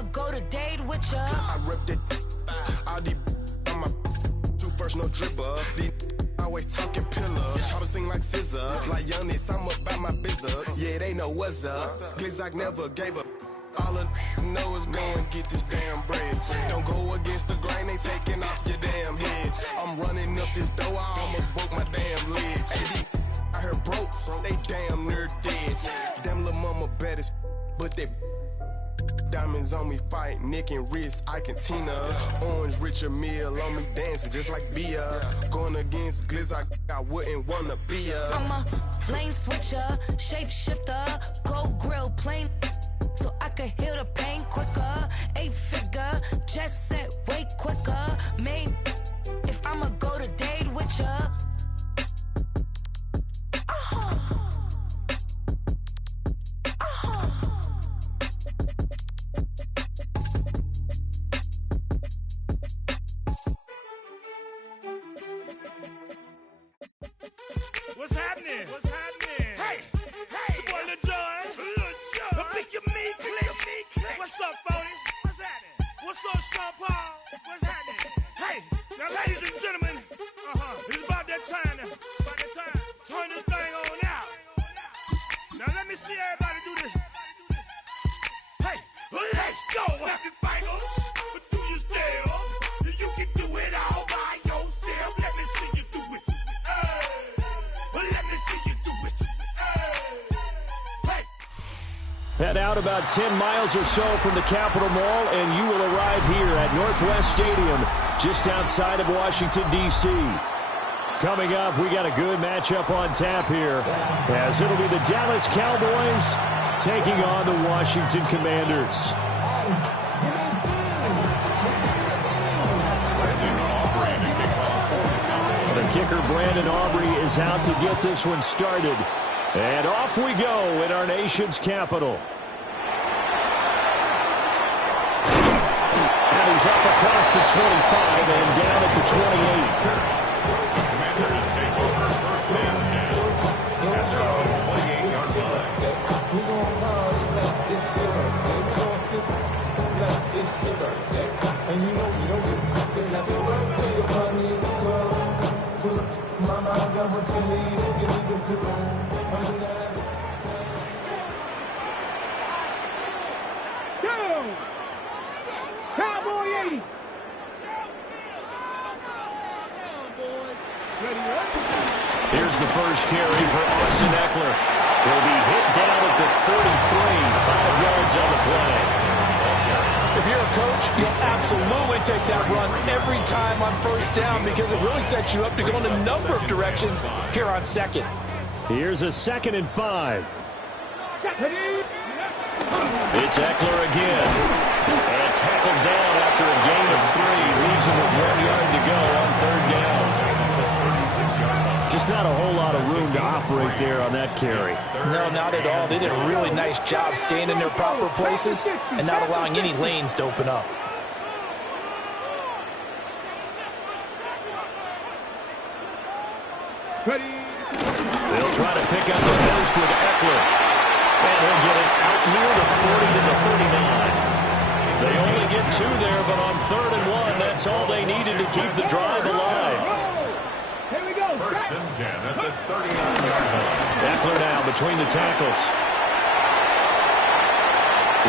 I'ma go to date with ya. I ripped it. All these on my two first, no dripper. These always talking pillars. Try to sing like scissor. Like Youngest, I'm about my business. Yeah, they know what's up. Glizzock never gave up. All of know is go and get this damn bread. Don't go against the grain, they taking off your damn head. I'm running up this door, I almost broke my damn leg. Hey, I heard broke, they damn near dead. Damn little mama bad as but they diamonds on me fight, neck and wrist, I can Tina. Orange Richard Mill on me dancing just like Bia. Going against Glizzock, I wouldn't wanna be ya. I'm a lane switcher, shapeshifter, gold grill, plain so I could heal the pain quicker. 8-figure, jet set way quicker. Maybe if I'ma go to date with ya. What's happening? What's happening? Hey, it's your boy Lil Jon. I pick your meat, click. What's up, Phony? What's happening? What's up, Sean Paul? What's happening? Hey, now, ladies and gentlemen, it's about that time. Turn this thing on out. Now, let me see everybody do this. Hey, let's go. Snap your fingers, but do you still? You can do it all by yourself. Let me see you do it. Let me see you do it. Hey. Head out about 10 miles or so from the Capitol Mall, and you will arrive here at Northwest Stadium, just outside of Washington, D.C. Coming up, we got a good matchup on tap here, as it'll be the Dallas Cowboys taking on the Washington Commanders. The kicker, Brandon Aubrey, is out to get this one started. And off we go in our nation's capital. And he's up across the 25 and down at the 28. Commanders take over first and 10 at their own 28-yard Cowboy 80. Here's the first carry for Austin Eckler. He'll be hit down at the 33, 5 yards on the play. If you're a coach, you'll absolutely take that run every time on first down because it really sets you up to go in a number of directions here on second. Here's a 2nd and 5. It's Eckler again. And tackled down after a gain of 3. Leaves him with 1 yard to go on 3rd down. Just not a whole lot of room to operate there on that carry. No, not at all. They did a really nice job staying in their proper places and not allowing any lanes to open up. They'll try to pick up the first with Eckler. And he'll get it out near the 40 to the 39. They only get 2 there, but on 3rd and 1, that's all they needed to keep the drive alive. First and 10 at the 39-yard line. Eckler now between the tackles.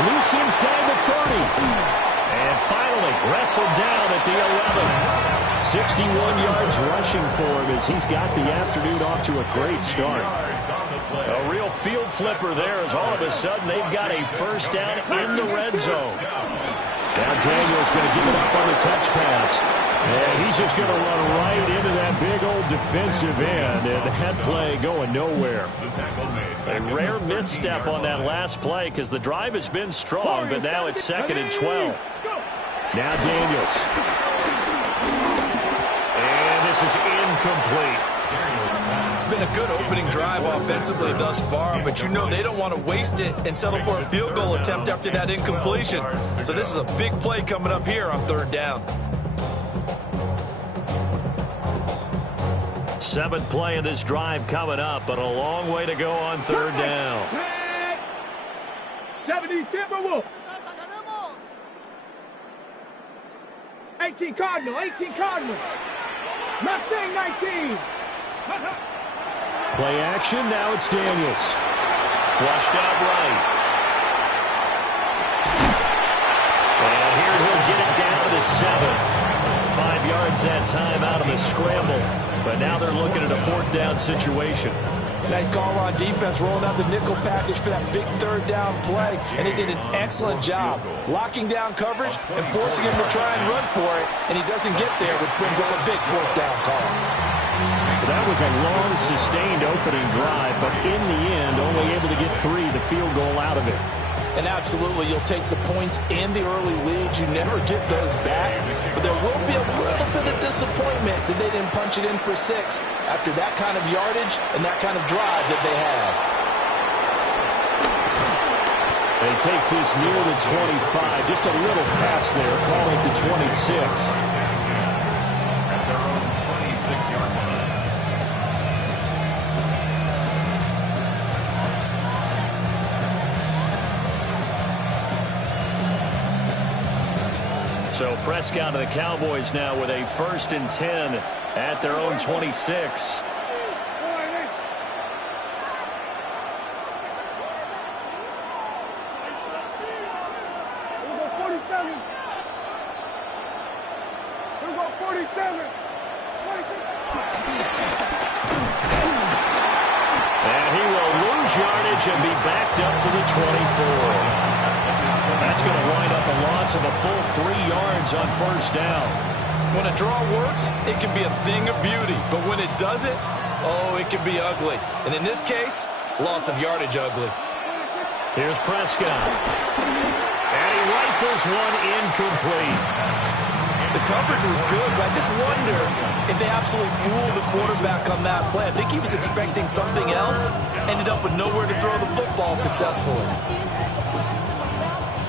Loose inside the 30. And finally wrestled down at the 11. 61 yards rushing for him as he's got the afternoon off to a great start. A real field flipper there as all of a sudden they've got a first down in the red zone. Now Daniel's going to give it up on the touch pass. And he's just going to run right into that big old defensive end, and that play going nowhere. A rare misstep on that last play because the drive has been strong, but now it's 2nd and 12. Now Daniels. And this is incomplete. It's been a good opening drive offensively thus far, but you know they don't want to waste it and settle for a field goal attempt after that incompletion. So this is a big play coming up here on 3rd down. 7th play of this drive coming up, but a long way to go on 3rd down. 70 Timberwolves. 18 Cardinal, 18 Cardinal. Mustang 19. Play action, now it's Daniels. Flushed out right. And here he'll get it down to the 7. 5 yards that time out of the scramble. But now they're looking at a 4th down situation. Nice call on defense, rolling out the nickel package for that big 3rd down play. And he did an excellent job locking down coverage and forcing him to try and run for it. And he doesn't get there, which brings up a big 4th down call. That was a long, sustained opening drive, but in the end, only able to get 3, the field goal out of it. And absolutely, you'll take the points and the early leads. You never get those back. But there will be a little bit of disappointment that they didn't punch it in for 6 after that kind of yardage and that kind of drive that they had. And he takes this near the 25. Just a little pass there, calling it to 26. At their own 26-yard line. So Prescott and the Cowboys now with a 1st and 10 at their own 26. And he will lose yardage and be backed up to the 24. That's going to wind up a loss of a full 3 yards on 1st down. When a draw works, it can be a thing of beauty. But when it doesn't, oh, it can be ugly. And in this case, loss of yardage ugly. Here's Prescott. And he rifles one incomplete. The coverage was good, but I just wonder if they absolutely fooled the quarterback on that play. I think he was expecting something else, ended up with nowhere to throw the football successfully.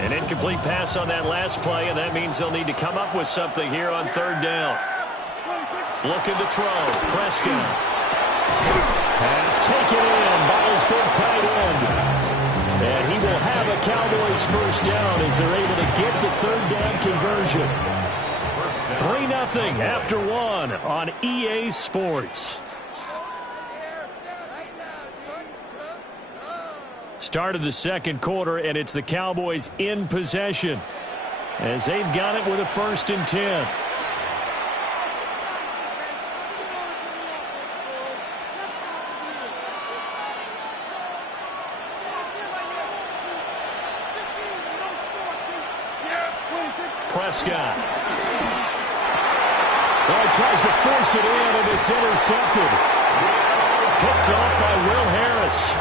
An incomplete pass on that last play, and that means they'll need to come up with something here on 3rd down. Looking to throw. Prescott. Pass taken in by his big tight end. And he will have a Cowboys 1st down as they're able to get the 3rd down conversion. 3-0 after 1 on EA Sports. Start of the 2nd quarter, and it's the Cowboys in possession as they've got it with a 1st and 10. Prescott. Well, he tries to force it in, and it's intercepted. Picked off by Will Harris.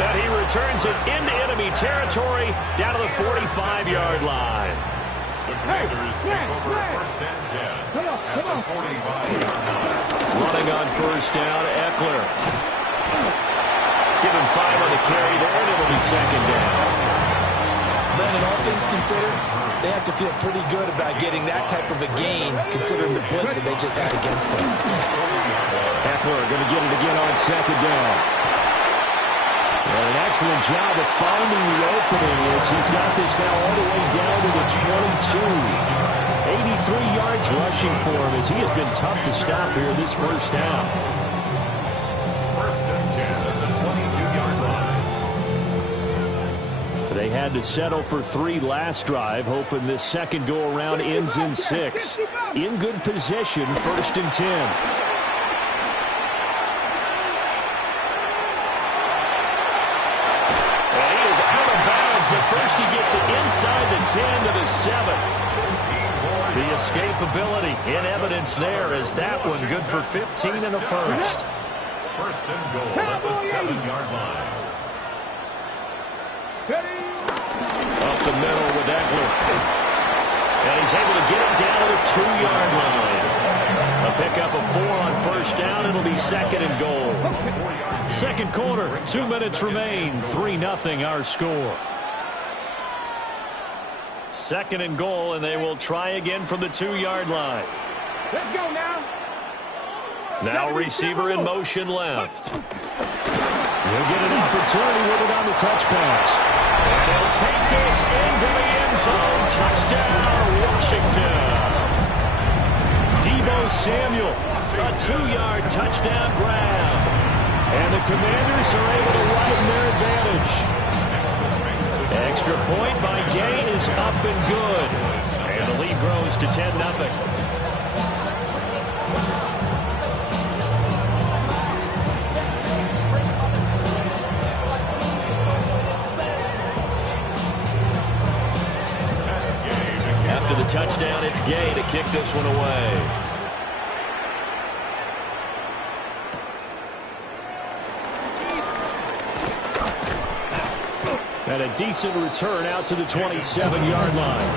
And he returns it into enemy territory down to the 45-yard line. The Commanders take over 1st and 10 at the 45-yard line. Running on 1st down, Eckler. Give him 5 on the carry there, and it'll be 2nd down. Then, in all things considered, they have to feel pretty good about getting that type of a gain, considering the blitz that they just had against them. Eckler going to get it again on 2nd down. And an excellent job of finding the opening as he's got this now all the way down to the 22. 83 yards rushing for him as he has been tough to stop here this 1st down. 1st and 10 at the 22-yard line. They had to settle for 3 last drive, hoping this 2nd go-around ends in 6. In good position, 1st and 10. First he gets it inside the 10 to the 7. The escapability in evidence there as that one good for 15 and a 1st. 1st and goal at the 7-yard line. Up the middle with Eckler. And he's able to get it down to the 2-yard line. A pickup of 4 on 1st down. It'll be 2nd and goal. 2nd quarter, 2 minutes remain. 3-0 our score. 2nd and goal, and they will try again from the 2-yard line. Let's go now. Now receiver in motion left. He'll get an opportunity with it on the touch pass. And he'll take this into the end zone. Touchdown, Washington. Samuel, a 2-yard touchdown grab. And the Commanders are able to widen their advantage. Extra point by Gay is up and good. And the lead grows to 10-0. After the touchdown, it's Gay to kick this one away. And a decent return out to the 27-yard line.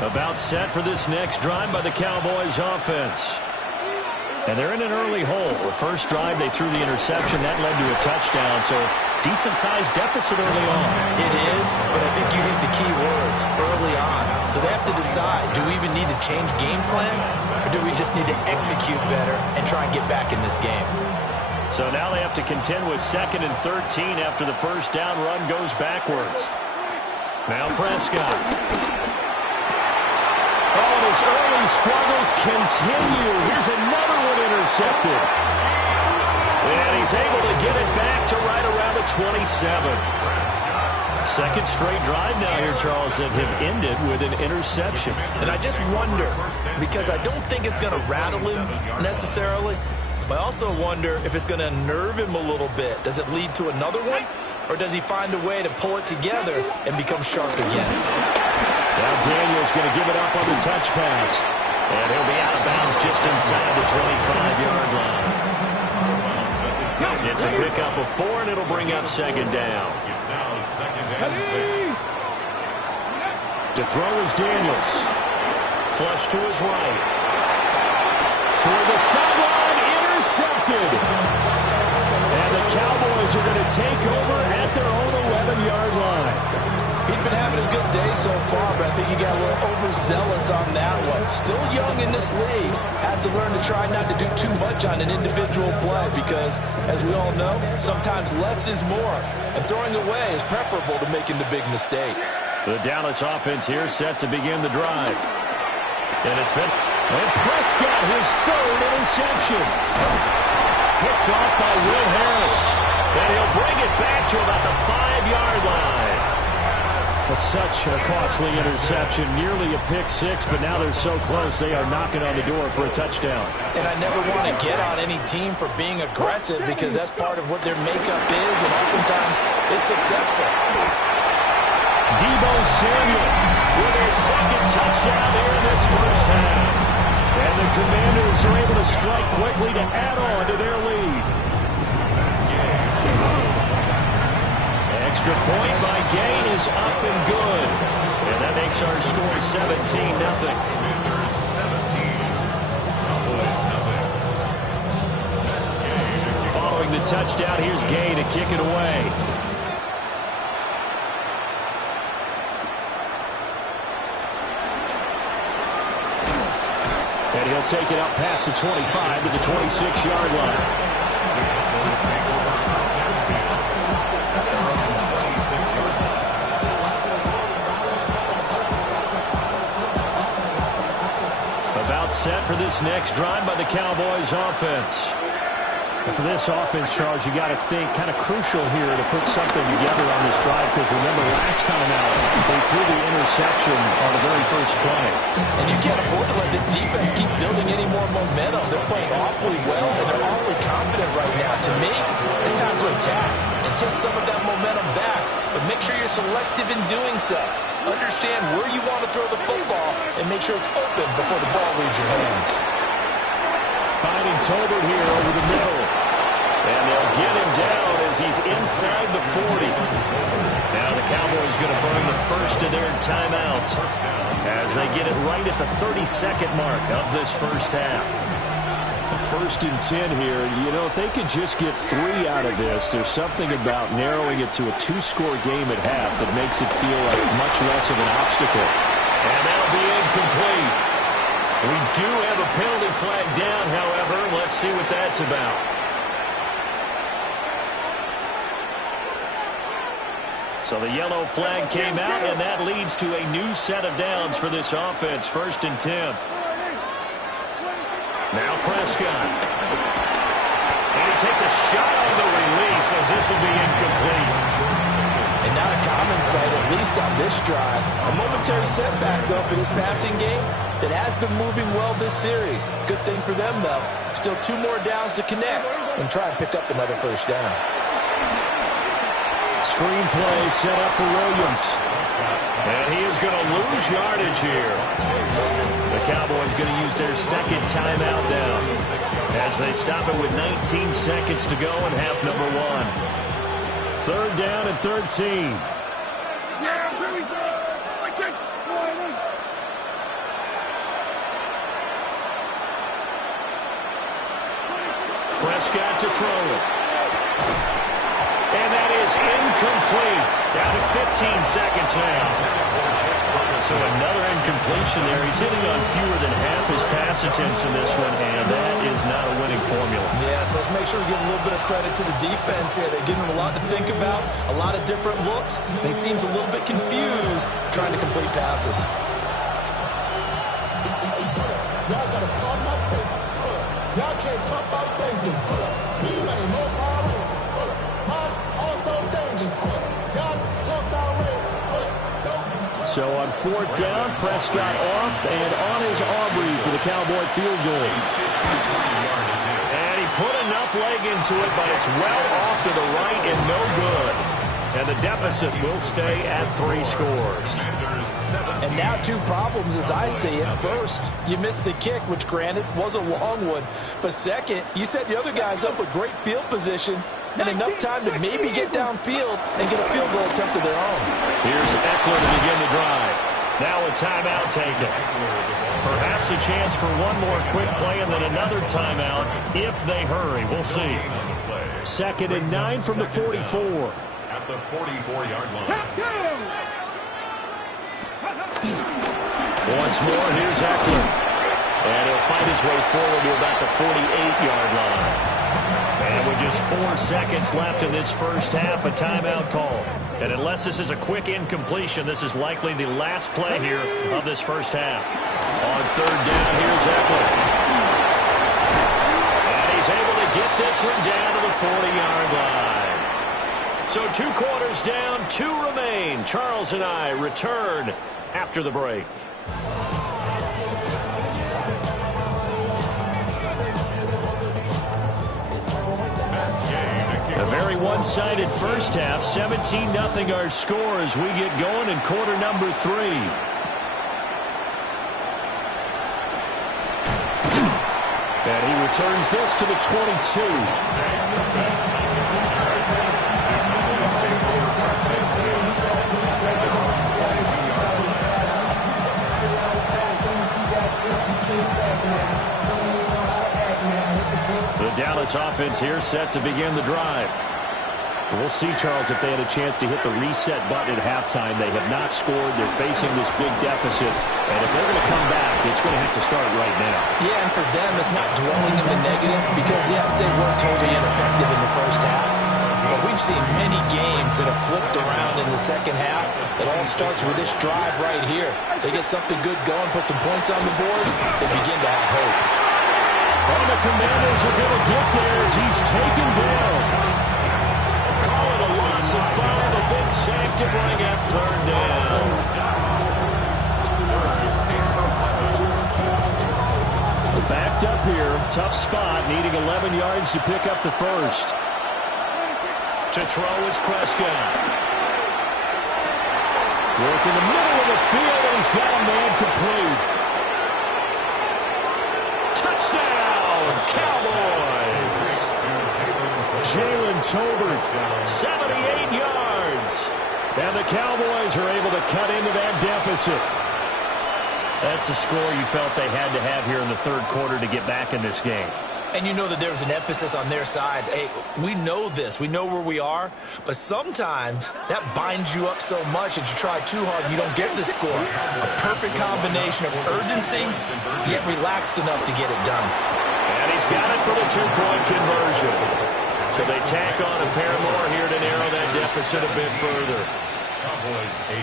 About set for this next drive by the Cowboys offense. And they're in an early hole. The first drive, they threw the interception. That led to a touchdown, so decent-sized deficit early on. It is, but I think you hit the key words, early on. So they have to decide, do we even need to change game plan, or do we just need to execute better and try and get back in this game? So now they have to contend with 2nd and 13 after the first down run goes backwards. Now Prescott. Oh, and his early struggles continue. Here's another one intercepted. And he's able to get it back to right around the 27. Second straight drive now here, Charles, that have ended with an interception. And I just wonder, because I don't think it's going to rattle him necessarily, but I also wonder if it's going to unnerve him a little bit. Does it lead to another one? Or does he find a way to pull it together and become sharp again? Now Daniel's going to give it up on the touch pass. And he'll be out of bounds just inside the 25-yard line. It's a pickup of 4, and it'll bring up 2nd down. It's now 2nd and 6. To throw is Daniels. Flush to his right. Toward the sideline, intercepted. And the Cowboys are going to take over at their own 11-yard line. He's been having a good day so far, but I think he got a little overzealous on that one. Still young in this league. Has to learn to try not to do too much on an individual play because, as we all know, sometimes less is more. And throwing away is preferable to making the big mistake. The Dallas offense here set to begin the drive. And it's been... And Prescott, his 3rd interception. Picked off by Will Harris. And he'll bring it back to about the 5-yard line. It's such a costly interception, nearly a pick-6, but now they're so close they are knocking on the door for a touchdown. And I never want to get on any team for being aggressive because that's part of what their makeup is, and oftentimes it's successful. Deebo Samuel with his 2nd touchdown here in this first half. And the Commanders are able to strike quickly to add on to their lead. Extra point by Gay is up and good. And that makes our score 17-0. Commanders 17. Cowboys 0. Following the touchdown, here's Gay to kick it away. And he'll take it up past the 25 to the 26-yard line. Set for this next drive by the Cowboys offense. And for this offense, Charles, you got to think kind of crucial here to put something together on this drive because remember last time out they threw the interception on the very first play. And you can't afford to let this defense keep building any more momentum. They're playing awfully well and they're awfully confident right now. To me, it's time to attack and take some of that momentum back, but make sure you're selective in doing so. Understand where you want to throw the football and make sure it's open before the ball leaves your hands. Finding Tolbert here over the middle. And they'll get him down as he's inside the 40. Now the Cowboys going to burn the first of their timeouts as they get it right at the 32nd mark of this first half. 1st and 10 here. You know, if they could just get 3 out of this, there's something about narrowing it to a 2-score game at half that makes it feel like much less of an obstacle. And that'll be incomplete. We do have a penalty flag down, however. Let's see what that's about. So the yellow flag came out, and that leads to a new set of downs for this offense. 1st and 10. Now Prescott. And he takes a shot on the release as this will be incomplete. And not a common sight, at least on this drive. A momentary setback, though, for this passing game that has been moving well this series. Good thing for them, though. Still 2 more downs to connect and try and pick up another 1st down. Screen play set up for Williams. And he is going to lose yardage here. The Cowboys going to use their 2nd timeout now as they stop it with 19 seconds to go in half number 1. 3rd down and 13. Prescott to throw it. And that is incomplete. Down to 15 seconds now. So another incompletion there. He's hitting on fewer than half his pass attempts in this one, and that is not a winning formula. Yeah, so let's make sure we give a little bit of credit to the defense here. They're giving him a lot to think about, a lot of different looks, and he seems a little bit confused trying to complete passes. Y'all got to pump my face. Y'all can't pump my face. He made more power. Also dangerous. Y'all talk down way. So on 4th down, Prescott off and on his Aubrey for the Cowboy field goal. And he put enough leg into it, but it's well off to the right and no good. And the deficit will stay at 3 scores. And now 2 problems as I see it. First, you missed the kick, which granted was a long one. But second, you set the other guys up with great field position and enough time to maybe get downfield and get a field goal attempt of their own. Here's Eckler to begin the drive. Now a timeout taken. Perhaps a chance for one more quick play and then another timeout if they hurry. We'll see. 2nd and 9 from the 44. At the 44-yard line. Once more, here's Eckler. And he'll fight his way forward to about the 48-yard line. And with just 4 seconds left in this first half, a timeout call. And unless this is a quick incompletion, this is likely the last play here of this first half. On 3rd down, here's Eckler. And he's able to get this one down to the 40-yard line. So 2 quarters down, 2 remain. Charles and I return after the break. A very one-sided first half, 17-0 our score as we get going in quarter number 3. And he returns this to the 22. The Dallas offense here set to begin the drive. We'll see, Charles, if they had a chance to hit the reset button at halftime. They have not scored. They're facing this big deficit. And if they're going to come back, it's going to have to start right now. Yeah, and for them, it's not dwelling in the negative because, yes, they were totally ineffective in the first half. But we've seen many games that have flipped around in the second half. It all starts with this drive right here. They get something good going, put some points on the board, they begin to have hope. And the Commanders are going to get there as he's taken down. Call it a loss of 5, a big sack to bring up 3rd down. Backed up here, tough spot, needing 11 yards to pick up the first. To throw is Prescott. Work in the middle of the field, and he's got a man complete. Touchdown, Cowboys! Jalen Tolbert, 78 yards. And the Cowboys are able to cut into that deficit. That's the score you felt they had to have here in the 3rd quarter to get back in this game. And you know that there was an emphasis on their side. Hey, we know this. We know where we are. But sometimes that binds you up so much that you try too hard and you don't get the score. A perfect combination of urgency, yet relaxed enough to get it done. And he's got it for the 2-point conversion. So they tack on a pair more here to narrow that deficit a bit further. Cowboys 8.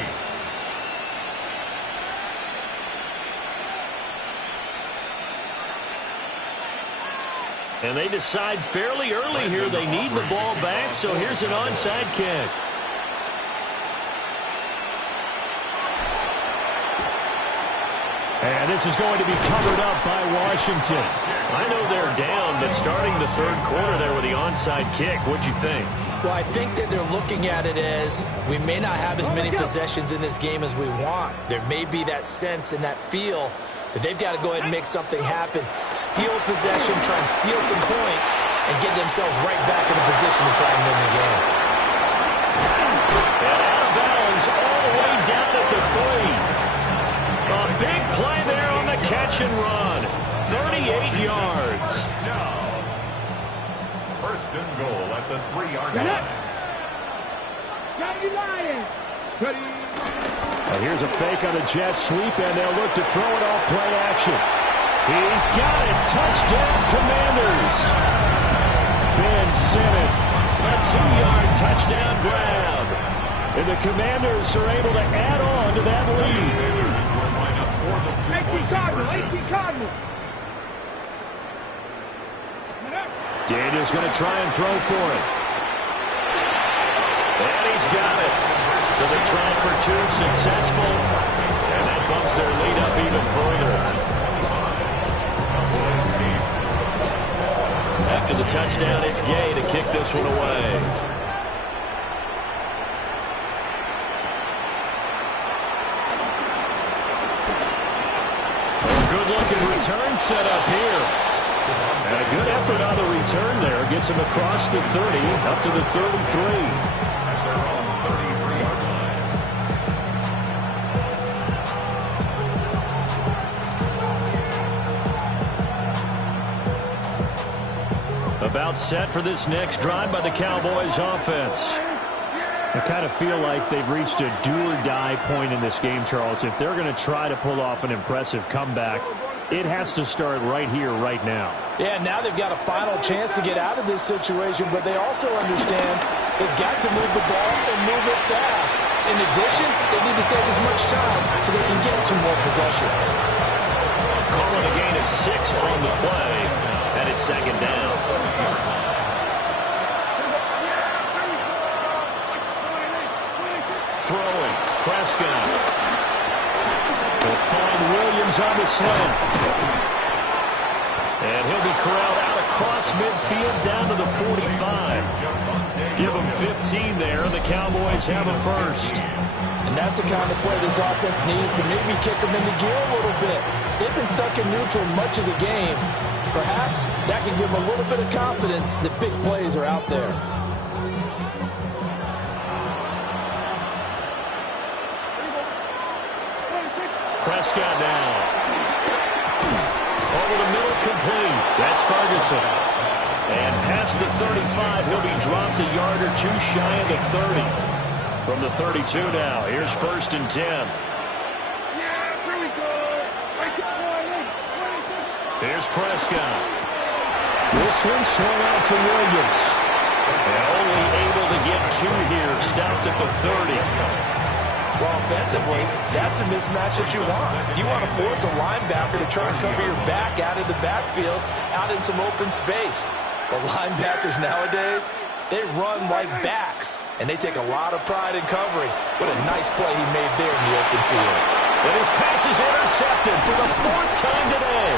And they decide fairly early here they need the ball back, so here's an onside kick. And this is going to be covered up by Washington. I know they're down, but starting the third quarter there with the onside kick, what'd you think? Well, I think that they're looking at it as we may not have as many possessions in this game as we want. There may be that sense and that feel that they've got to go ahead and make something happen, steal a possession, try and steal some points, and get themselves right back in a position to try and win the game. And out of bounds all the way down at the 3. A big play there on the catch and run. 38 yards. First and goal at the 3-yard line. Here's a fake on the jet sweep, and they'll look to throw it off play action. He's got it. Touchdown, Commanders. Ben Simmons, a 2-yard touchdown grab. And the Commanders are able to add on to that lead. Daniel's going to try and throw for it. And he's got it. So they try for 2, successful. And that bumps their lead up even further. After the touchdown, it's Gay to kick this one away. Return set up here. And a good effort on the return there. Gets him across the 30, up to the 33. About set for this next drive by the Cowboys offense. I kind of feel like they've reached a do-or-die point in this game, Charles. If they're going to try to pull off an impressive comeback, it has to start right here, right now. Yeah, now they've got a final chance to get out of this situation, but they also understand they've got to move the ball and move it fast. In addition, they need to save as much time so they can get 2 more possessions. Calling a gain of 6 on the play, and it's second down. Throwing, Prescott. They'll find Williams on the slant. And he'll be corralled out across midfield down to the 45. Give him 15 there. The Cowboys have it first. And that's the kind of play this offense needs to maybe kick them into gear a little bit. They've been stuck in neutral much of the game. Perhaps that can give them a little bit of confidence that big plays are out there. Prescott now. Over the middle, complete. That's Ferguson. And past the 35, he'll be dropped a yard or 2 shy of the 30. From the 32 now, here's 1st and 10. Here's Prescott. This one swung out to Williams. And only able to get 2 here, stopped at the 30. Well, offensively, that's the mismatch that you want. You want to force a linebacker to try and cover your back out of the backfield, out in some open space. The linebackers nowadays, they run like backs, and they take a lot of pride in covering. What a nice play he made there in the open field. And his pass is intercepted for the 4th time today.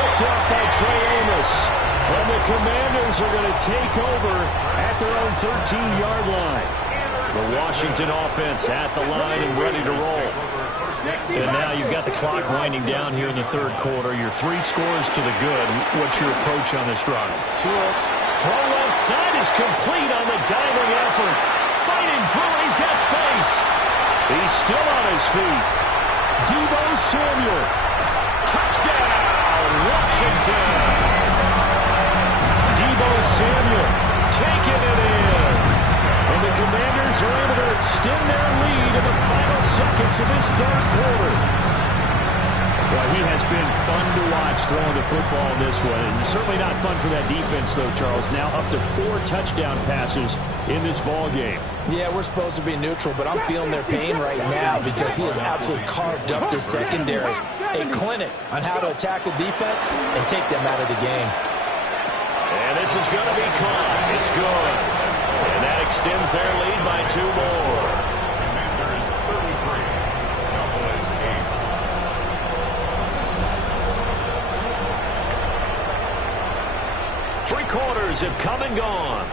Picked up by Trey Amos. And the Commanders are going to take over at their own 13-yard line. The Washington offense at the line and ready to roll. And now you've got the clock winding down here in the third quarter. Your 3 scores to the good. What's your approach on this drive? Throw left side is complete on the diving effort. Fighting through it. He's got space. He's still on his feet. Deebo Samuel. Touchdown, Washington. Deebo Samuel taking it in. And the Commanders are able to extend their lead in the final seconds of this third quarter. Well, he has been fun to watch throwing the football in this one. And certainly not fun for that defense, though, Charles. Now up to 4 touchdown passes in this ball game. Yeah, we're supposed to be neutral, but I'm feeling their pain right now because he has absolutely carved up the secondary. A clinic on how to attack a defense and take them out of the game. And this is going to be caught. It's good. And that extends their lead by 2 more. Commanders 33, Cowboys 8. 3 quarters have come and gone.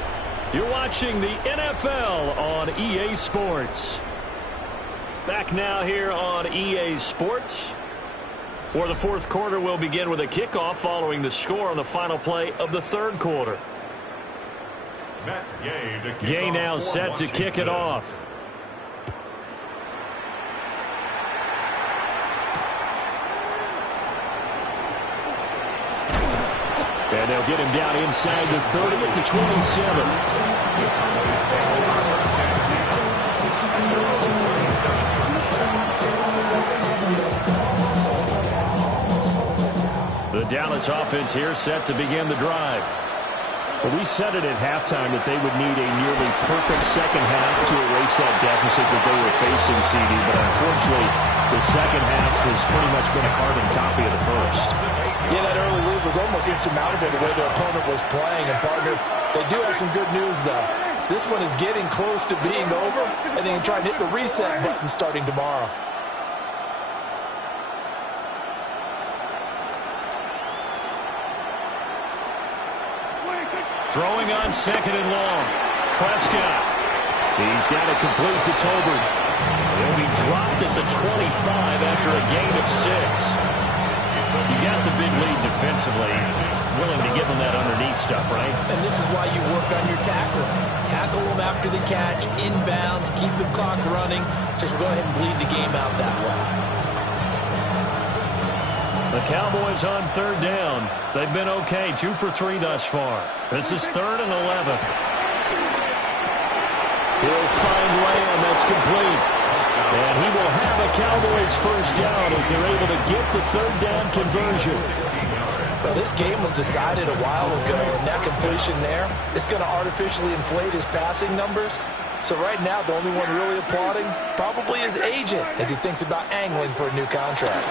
You're watching the NFL on EA Sports. Back now here on EA Sports, where the 4th quarter will begin with a kickoff following the score on the final play of the 3rd quarter. Matt Gay to kick Gay off now for set to kick it Washington. off. And they'll get him down inside the 30 at the 27. The Dallas offense here set to begin the drive. Well, we said it at halftime that they would need a nearly perfect second half to erase that deficit that they were facing, CD. But unfortunately, the second half has pretty much been a carbon copy of the first. Yeah, that early lead was almost insurmountable the way their opponent was playing. And, partner, they do have some good news, though. This one is getting close to being over, and they can try and hit the reset button starting tomorrow. Throwing on 2nd and long. Prescott. He's got it complete to Tolbert. He'll be dropped at the 25 after a gain of 6. You got the big lead defensively. Willing to give them that underneath stuff, right? And this is why you work on your tackling. Tackle them after the catch, inbounds, keep the clock running. Just go ahead and bleed the game out that way. The Cowboys on 3rd down. They've been okay, 2 for 3 thus far. This is 3rd and 11. He'll find Lamb. That's complete. And he will have a Cowboys first down as they're able to get the 3rd down conversion. Well, this game was decided a while ago, and that completion there is going to artificially inflate his passing numbers. So right now, the only one really applauding probably his agent as he thinks about angling for a new contract.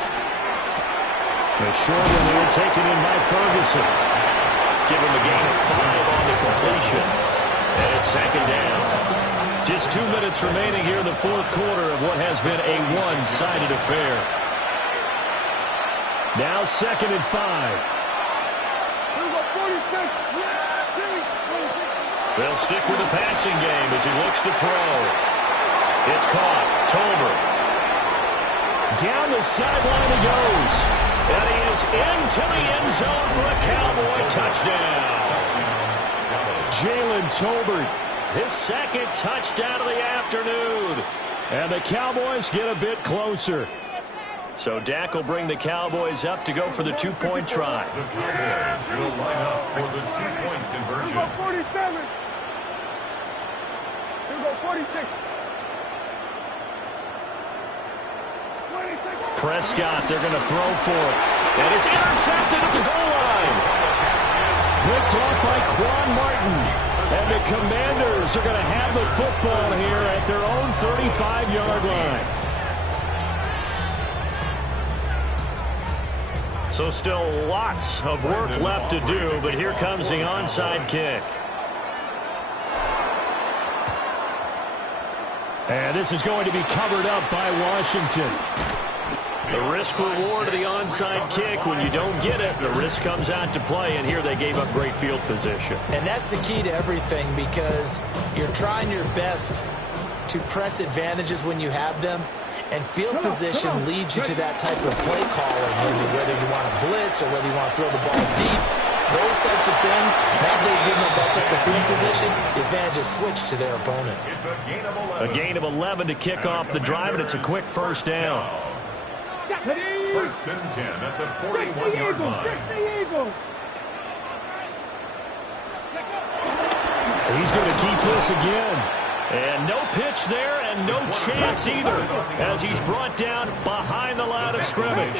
The short one there taken in by Ferguson. Give him a gain of 5 on the completion. And it's 2nd down. Just 2 minutes remaining here in the 4th quarter of what has been a one-sided affair. Now 2nd and 5. They'll stick with the passing game as he looks to throw. It's caught. Tolbert. Down the sideline he goes. And he is into the end zone for a Cowboy touchdown. Jalen Tolbert, his 2nd touchdown of the afternoon. And the Cowboys get a bit closer. So Dak will bring the Cowboys up to go for the 2-point try. The Cowboys will line up for the 2-point conversion. 47. Here we go, 46. Prescott, they're going to throw for it. And it's intercepted at the goal line. Picked off by Quan Martin. And the Commanders are going to have the football here at their own 35-yard line. So still lots of work left to do, but here comes the onside kick. And this is going to be covered up by Washington. The risk-reward of the onside kick, when you don't get it, the risk comes out to play, and here they gave up great field position. And that's the key to everything, because you're trying your best to press advantages when you have them, and field position leads you to that type of play calling, whether you want to blitz or whether you want to throw the ball deep. Those types of things, now they've given up that type of field position, the advantage is switched to their opponent. It's a gain of 11. A gain of 11 to kick off the drive, and it's a quick first down. 1st and 10 at the 41-yard line. He's going to keep this again. And no pitch there and no chance either as he's brought down behind the line of scrimmage.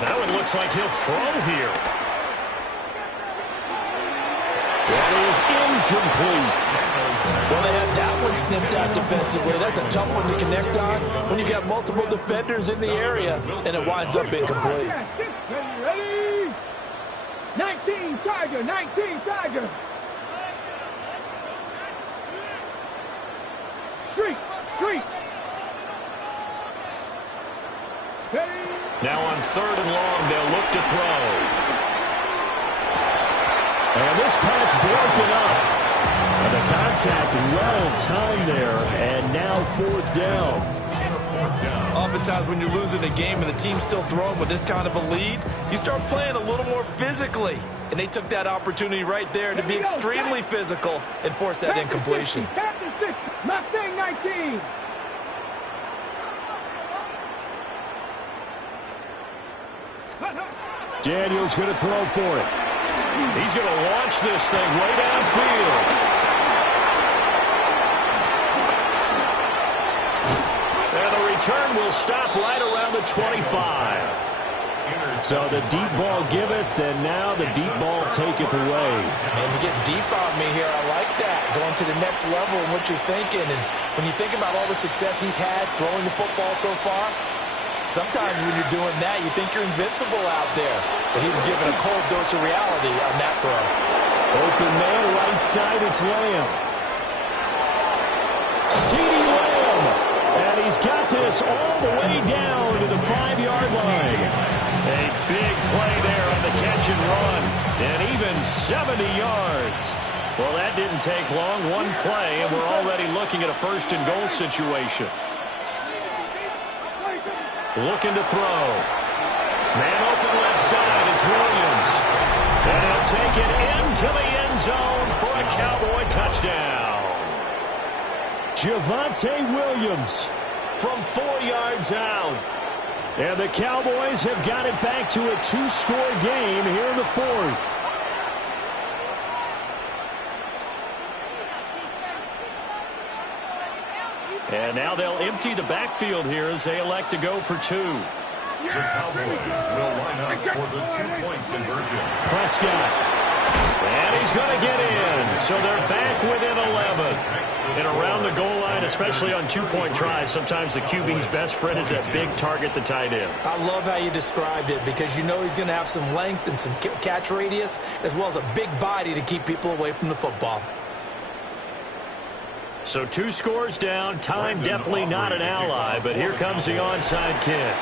That one looks like he'll throw here. That is incomplete. Well, they had that one snipped out defensively. That's a tough one to connect on when you got multiple defenders in the area, and it winds up incomplete. Ready? 19 Tiger, 19 Tiger. Street. Steady. Now on 3rd and long, they'll look to throw. And this pass broken up. And the contact well timed there, and now 4th down. Oftentimes when you're losing a game and the team's still throwing with this kind of a lead, you start playing a little more physically. And they took that opportunity right there to be extremely physical and force that incompletion. Captain 60, Mustang 19. Daniels going to throw for it. He's going to launch this thing way downfield. And the return will stop right around the 25. So the deep ball giveth, and now the deep ball taketh away. And you get deep on me here. I like that. Going to the next level and what you're thinking. And when you think about all the success he's had throwing the football so far, sometimes when you're doing that, you think you're invincible out there. But he was given a cold dose of reality on that throw. Open man, right side, it's Lamb. CeeDee Lamb. And he's got this all the way down to the 5-yard line. A big play there on the catch and run. And even 70 yards. Well, that didn't take long. One play, and we're already looking at a 1st and goal situation. Looking to throw. Man open left side. It's Williams. And he'll take it into the end zone for a Cowboy touchdown. Javonte Williams from 4 yards out. And the Cowboys have got it back to a 2-score game here in the 4th. And now they'll empty the backfield here as they elect to go for 2. The Cowboys will line up for the 2-point conversion. Prescott. And he's going to get in. So they're back within 11. And around the goal line, especially on 2-point tries, sometimes the QB's best friend is that big target, the tight end. I love how you described it because you know he's going to have some length and some catch radius as well as a big body to keep people away from the football. So 2 scores down. Time definitely not an ally, but here comes the onside kick.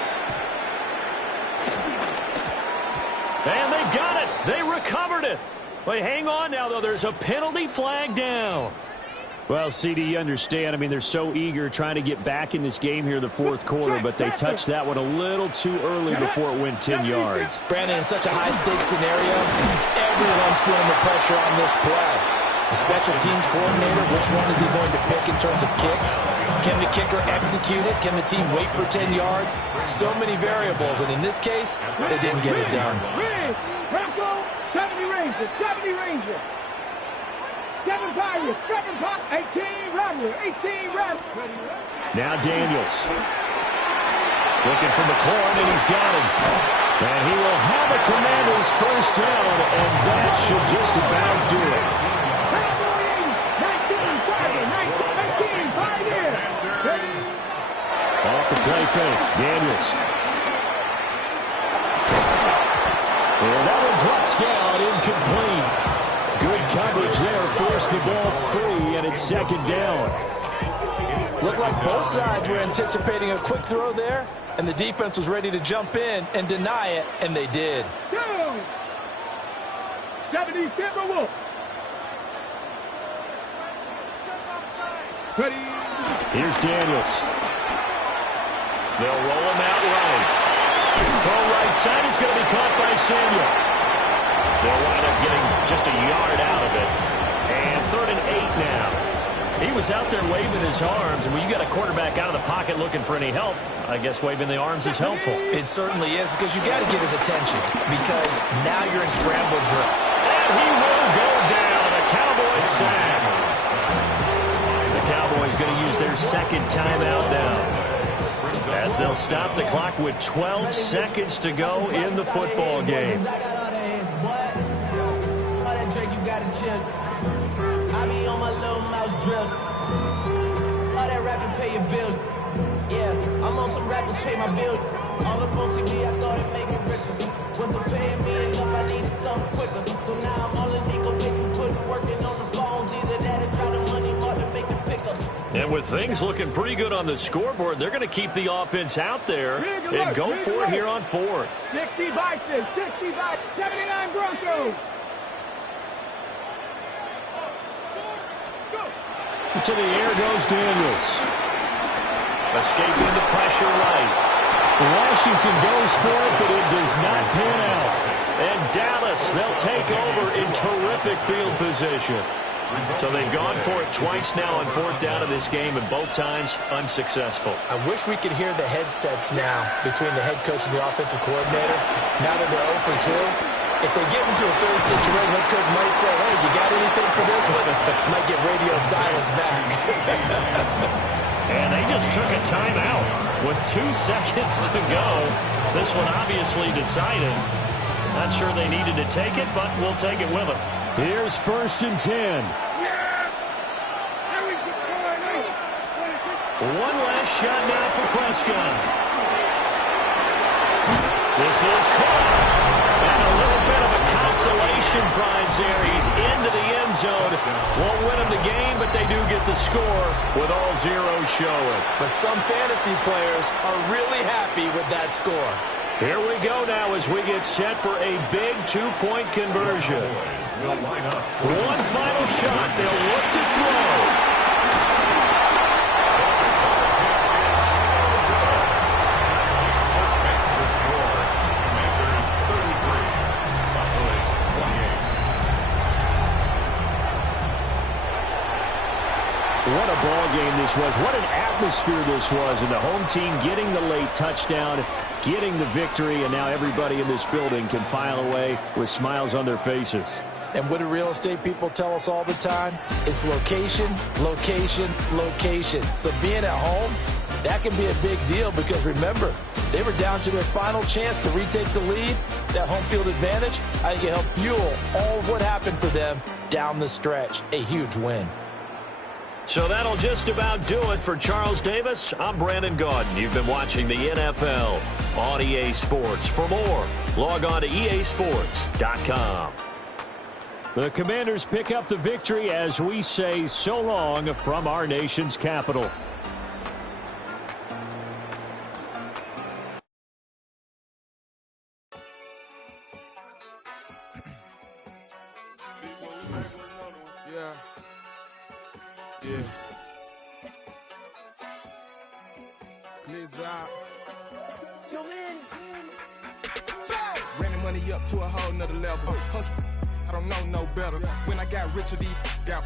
And they've got it. They recovered it. But hang on now, though. There's a penalty flag down. Well, CD, you understand. I mean, they're so eager trying to get back in this game here in the 4th quarter, but they touched that one a little too early before it went 10 yards. Brandon, in such a high-stakes scenario, everyone's feeling the pressure on this play. The special teams coordinator, which one is he going to pick in terms of kicks? Can the kicker execute it? Can the team wait for 10 yards? So many variables, and in this case, they didn't get it done. 70 Ranger, 70 Ranger. 7 Pirates, 7 Pirates, 18 Rattler, 18 Rattler. Now Daniels. Looking for McLaurin, and he's got him. And he will have a Commanders 1st down, and that should just about do it. 19 Pioneer. Off the play fake, Daniels. And that one drops down, incomplete. Good coverage there, forced the ball free, and it's 2nd down. Looked like both sides were anticipating a quick throw there, and the defense was ready to jump in and deny it, and they did. 70 Timberwolf. Ready. Here's Daniels. They'll roll him out right. Throw right side is going to be caught by Samuel. They'll wind up getting just a yard out of it. And 3rd and 8 now. He was out there waving his arms, and when you got a quarterback out of the pocket looking for any help, I guess waving the arms is helpful. It certainly is, because you got to get his attention, because now you're in scramble drill. And he will go down. A Cowboys sack. The Cowboys going to use their second timeout now, as they'll stop the clock with 12 seconds to go in the football game. I be on my little mouse drill. All that rapping pay your bills. Yeah, I'm on some rappers pay my bills. All up on TV, I thought it made me richer. Wasn't paying me enough, I needed something quicker. So now I'm all in Nico basement, putting working on the phones. Either that or try the money mark to make the pickups. And with things looking pretty good on the scoreboard, they're going to keep the offense out there and go for it here on fourth. 60 Vikings, 65, 79 Broncos. To the air goes Daniels. Escaping the pressure right. Washington goes for it, but it does not pan out. And Dallas, they'll take over in terrific field position. So they've gone for it twice now on fourth down in this game, and both times unsuccessful. I wish we could hear the headsets now between the head coach and the offensive coordinator. Now that they're 0 for 2. If they get into a third situation, head coach might say, hey, you got anything for this one? Might get radio silence back. And they just took a timeout with 2 seconds to go. This one obviously decided. Not sure they needed to take it, but we'll take it with them. Here's 1st and 10. One last shot now for Prescott. This is caught. And a little bit of a consolation prize there. He's into the end zone. Won't win him the game, but they do get the score with all zeros showing. But some fantasy players are really happy with that score. Here we go now as we get set for a big 2-point conversion. One final shot. They'll look to throw. What a ball game this was. What an atmosphere this was. And the home team getting the late touchdown, getting the victory, and now everybody in this building can file away with smiles on their faces. And what do real estate people tell us all the time? It's location, location, location. So being at home, that can be a big deal because, remember, they were down to their final chance to retake the lead. That home field advantage, I think it helped fuel all of what happened for them down the stretch. A huge win. So that'll just about do it for Charles Davis. I'm Brandon Gaudin. You've been watching the NFL on EA Sports. For more, log on to easports.com. The Commanders pick up the victory as we say so long from our nation's capital. Running money up to a whole nother level. Hustle, I don't know no better. When I got rich, these got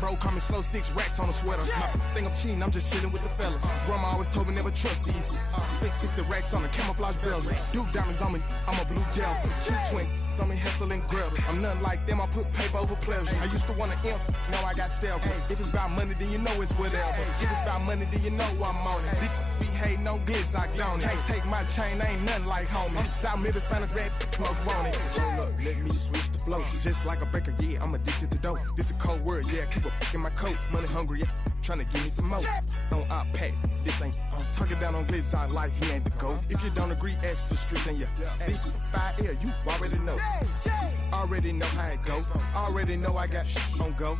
bro, call me slow 6 racks on a sweater. My think I'm cheating, I'm just chilling with the fellas. Grandma always told me never trust these. Spent 60 racks on a camouflage bells. Duke diamonds on me, I'm a blue devil. 2 twin on me, Hessel and Gretel. I'm nothing like them, I put paper over pleasure. I used to want to imp, now I got several. If it's about money, then you know it's whatever. If it's about money, then you know I'm on it. Be hating no glitz, I don't it. Can't take my chain, ain't nothing like homie. South Middle Spanish red, most want it. So look, let me switch the flow. Just like a baker, yeah, I'm addicted to dope. This a cold word, yeah, keep a in my coat. Money hungry, yeah, tryna give me some more. Don't pack, this ain't. I'm talking down on glitz, I like he ain't the GOAT. If you don't agree, ask the streets and yeah. These 5 air, you already know. Already know how it go. Already know I got shit on go.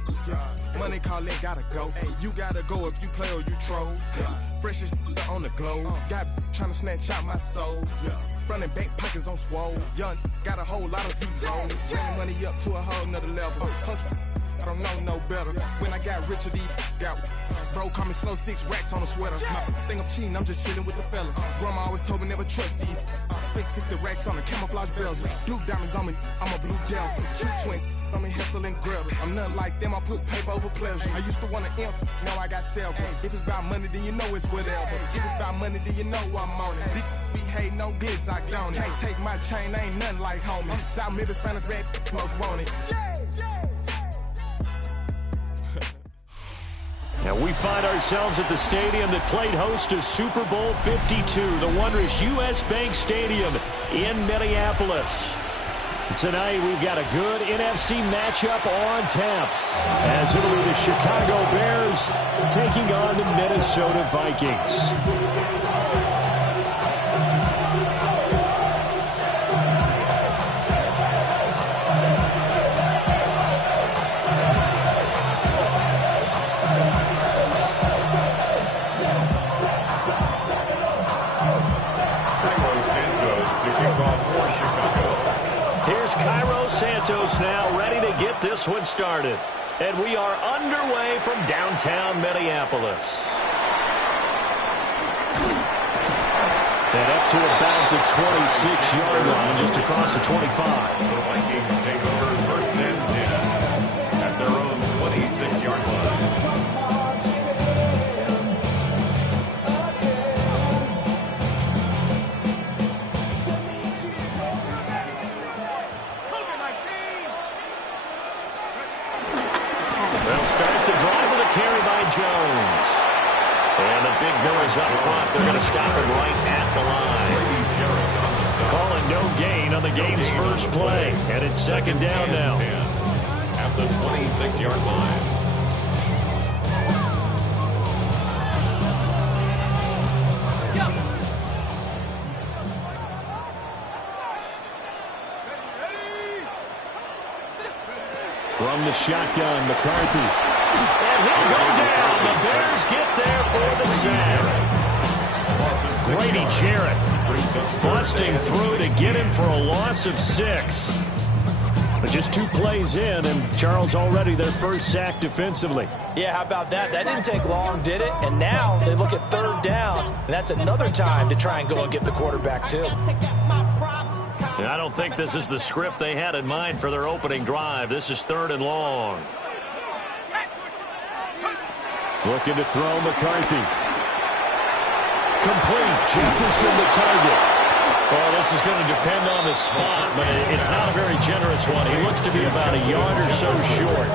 Money calling, gotta go. You gotta go if you play or you troll. Freshest on the globe. Got tryna snatch out my soul. Front and back pockets on swole. Young, got a whole lot of zeros. Running money up to a whole nother level. Hustle, I don't know no better. When I got richer, these got bro, call me slow 6 racks on a sweater. My think I'm cheating, I'm just chilling with the fellas. Grandma always told me never trust these. Spent 60 racks on a camouflage bells. Duke diamonds on me, I'm a blue devil. 2 twin on me, Hessel and Gretel. I'm nothing like them, I put paper over pleasure. I used to want to imp, now I got several. If it's about money, then you know it's whatever. If it's about money, then you know I'm on it. Be hating no glitz, I don't it. Can't take my chain, ain't nothing like homie. South Middle Spanish red, most want it. And we find ourselves at the stadium that played host to Super Bowl 52, the wondrous U.S. Bank Stadium in Minneapolis. Tonight, we've got a good NFC matchup on tap, as it'll be the Chicago Bears taking on the Minnesota Vikings. Cairo Santos now ready to get this one started. And we are underway from downtown Minneapolis. And up to about the 26-yard line, just across the 25. The Vikings take over first and 10 at their own 26-yard line. They'll start the drive with a carry by Jones. And the big boys up front, they're going to stop it right at the line. Calling no gain on the game's first play. And it's second down now. At the 26-yard line. From the shotgun, McCarthy. And he'll go down. The Bears get there for the sack. Grady Jarrett busting through to get him for a loss of 6. But just 2 plays in, and Charles already their first sack defensively. Yeah, how about that? That didn't take long, did it? And now they look at third down, and that's another time to try and go and get the quarterback, too. And I don't think this is the script they had in mind for their opening drive. This is 3rd and long. Looking to throw McCarthy. Complete. Jefferson the target. Well, this is going to depend on the spot, but it's not a very generous one. He looks to be about a yard or so short.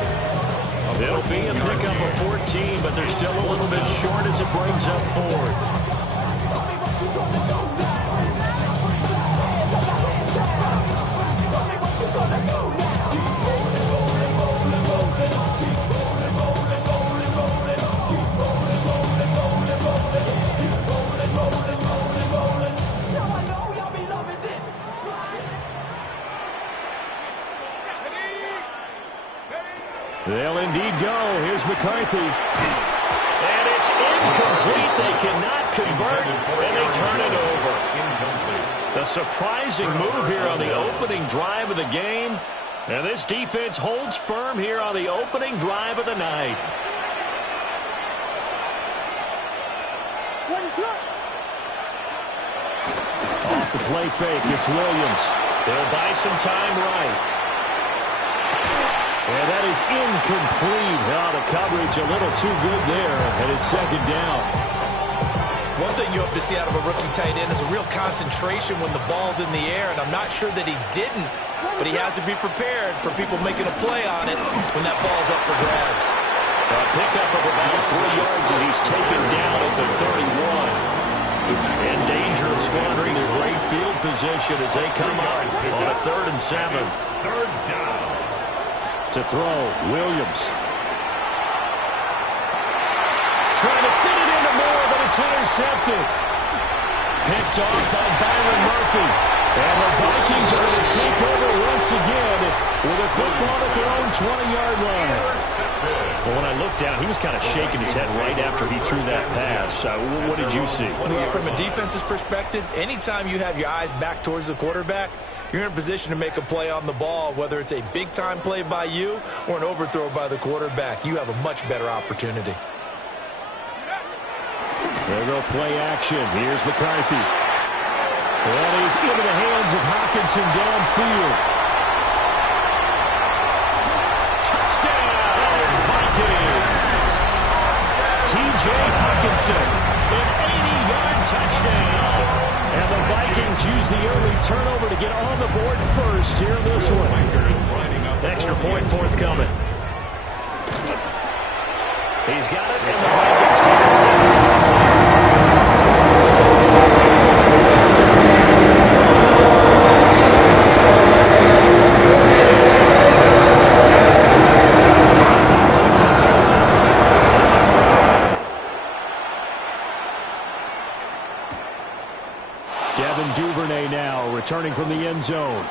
It'll be a pickup of 14, but they're still a little bit short as it brings up 4th. They'll indeed go. Here's McCarthy. And it's incomplete. They cannot convert, and they turn it over. A surprising move here on the opening drive of the game. And this defense holds firm here on the opening drive of the night. Off the play fake, it's Williams. They'll buy some time right. And that is incomplete. Now the coverage a little too good there, and it's second down. One thing you hope to see out of a rookie tight end is a real concentration when the ball's in the air, and I'm not sure that he didn't, but he has to be prepared for people making a play on it when that ball's up for grabs. A pickup of about 3 yards as he's taken down at the 31. In danger of squandering their great field position as they come up on a 3rd and 7. Third down. To throw, Williams. Trying to fit it into Moore, but it's intercepted. Picked off by Byron Murphy. And the Vikings are going to take over once again with a football at their own 20-yard line. Well, when I looked down, he was kind of shaking his head right after he threw that pass. What did you see? From a defense's perspective, anytime you have your eyes back towards the quarterback, you're in a position to make a play on the ball, whether it's a big-time play by you or an overthrow by the quarterback. You have a much better opportunity. There go play action. Here's McCarthy. That is into the hands of Hockenson downfield. Touchdown, Vikings! T.J. Hockenson, an 80-yard touchdown. And the Vikings use the early turnover to get on the board first here in this one. Extra point forthcoming. He's got it, and the Vikings take a 7. Devin Duvernay now returning from the end zone.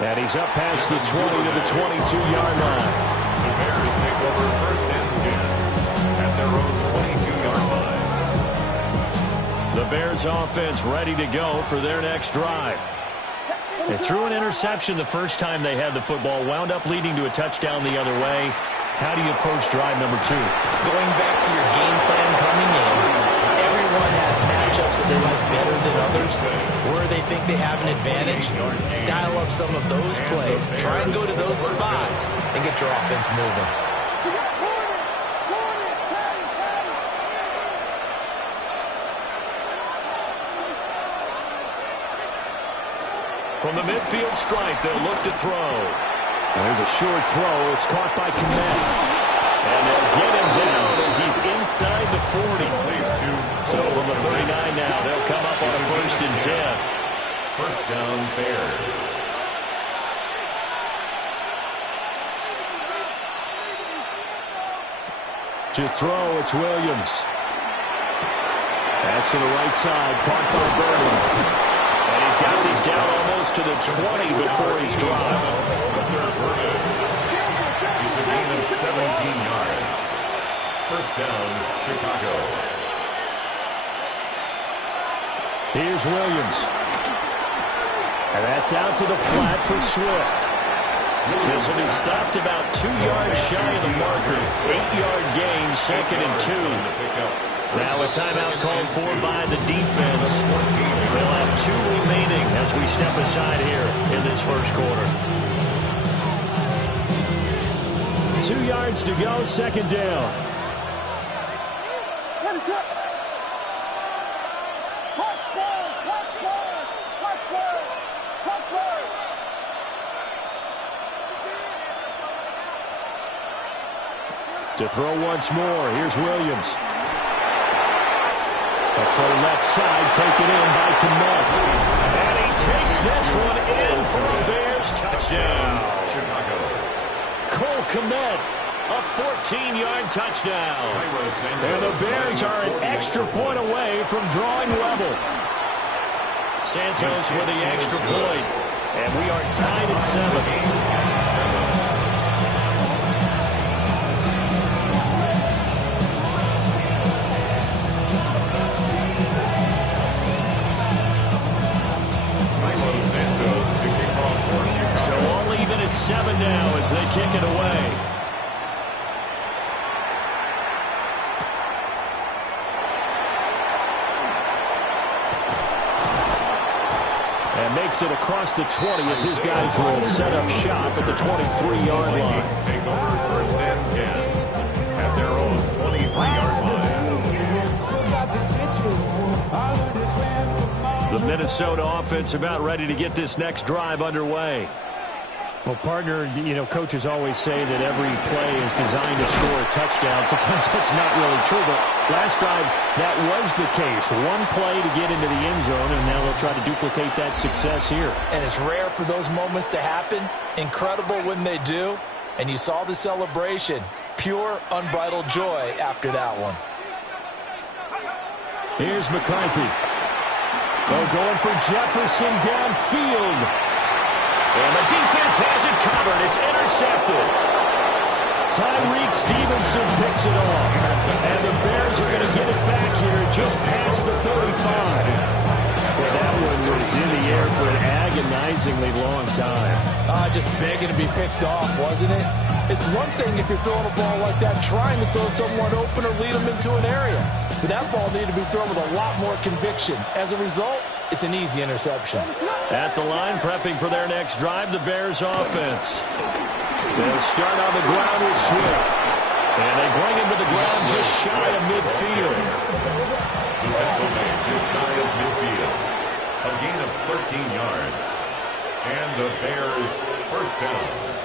And he's up past the 20 to the 22-yard line. The Bears take over 1st and 10 at their own 22-yard line. The Bears offense ready to go for their next drive. They threw an interception the first time they had the football, wound up leading to a touchdown the other way. How do you approach drive number 2? Going back to your game plan coming in, everyone has matchups that they like better than others, where they think they have an advantage. Dial up some of those plays, try and go to those spots, and get your offense moving. From the midfield stripe, they'll look to throw. There's a short throw. It's caught by Kmet. And they'll get him down as he's inside the 40. So from the 39 now, they'll come up on a 1st and 10. 1st down, Bears. To throw, it's Williams. Pass to the right side, caught by Burton. And he's got these down almost to the 20 before he's dropped. It's a gain of 17 yards. 1st down, Chicago. Here's Williams. And that's out to the flat for Swift. This will be stopped about 2 yards shy of the marker. 8-yard gain, 2nd and 2. Now a timeout called for by the defense. They'll have 2 remaining as we step aside here in this first quarter. 2 yards to go, 2nd down. To throw once more, here's Williams. For left side, taken in by Kmet. And he takes this one in for a Bears touchdown. Chicago. Cole Kmet, a 14-yard touchdown. And the Bears are an extra point away from drawing level. Santos with the extra point. And we are tied at 7. It's 7 now as they kick it away. And makes it across the 20 as his guys will set up shop at the 23-yard line. Take over 1st and 10 at their own 23-yard line. The Minnesota offense about ready to get this next drive underway. Well, partner, coaches always say that every play is designed to score a touchdown. Sometimes that's not really true, but last drive, that was the case. One play to get into the end zone, and now they'll try to duplicate that success here. And it's rare for those moments to happen. Incredible when they do. And you saw the celebration. Pure, unbridled joy after that one. Here's McCarthy. They're going for Jefferson downfield. And the defense has it covered. It's intercepted. Tyreek Stevenson picks it off. And the Bears are going to get it back here just past the 35. Well, that one was in the air for an agonizingly long time. Just begging to be picked off, wasn't it? It's one thing if you're throwing a ball like that, trying to throw someone open or lead them into an area. But that ball needed to be thrown with a lot more conviction. As a result, it's an easy interception. At the line, prepping for their next drive, the Bears offense. They'll start on the ground with Swift. And they bring him to the ground just shy of midfield. The tackle made just shy of midfield. A gain of 13 yards. And the Bears 1st down.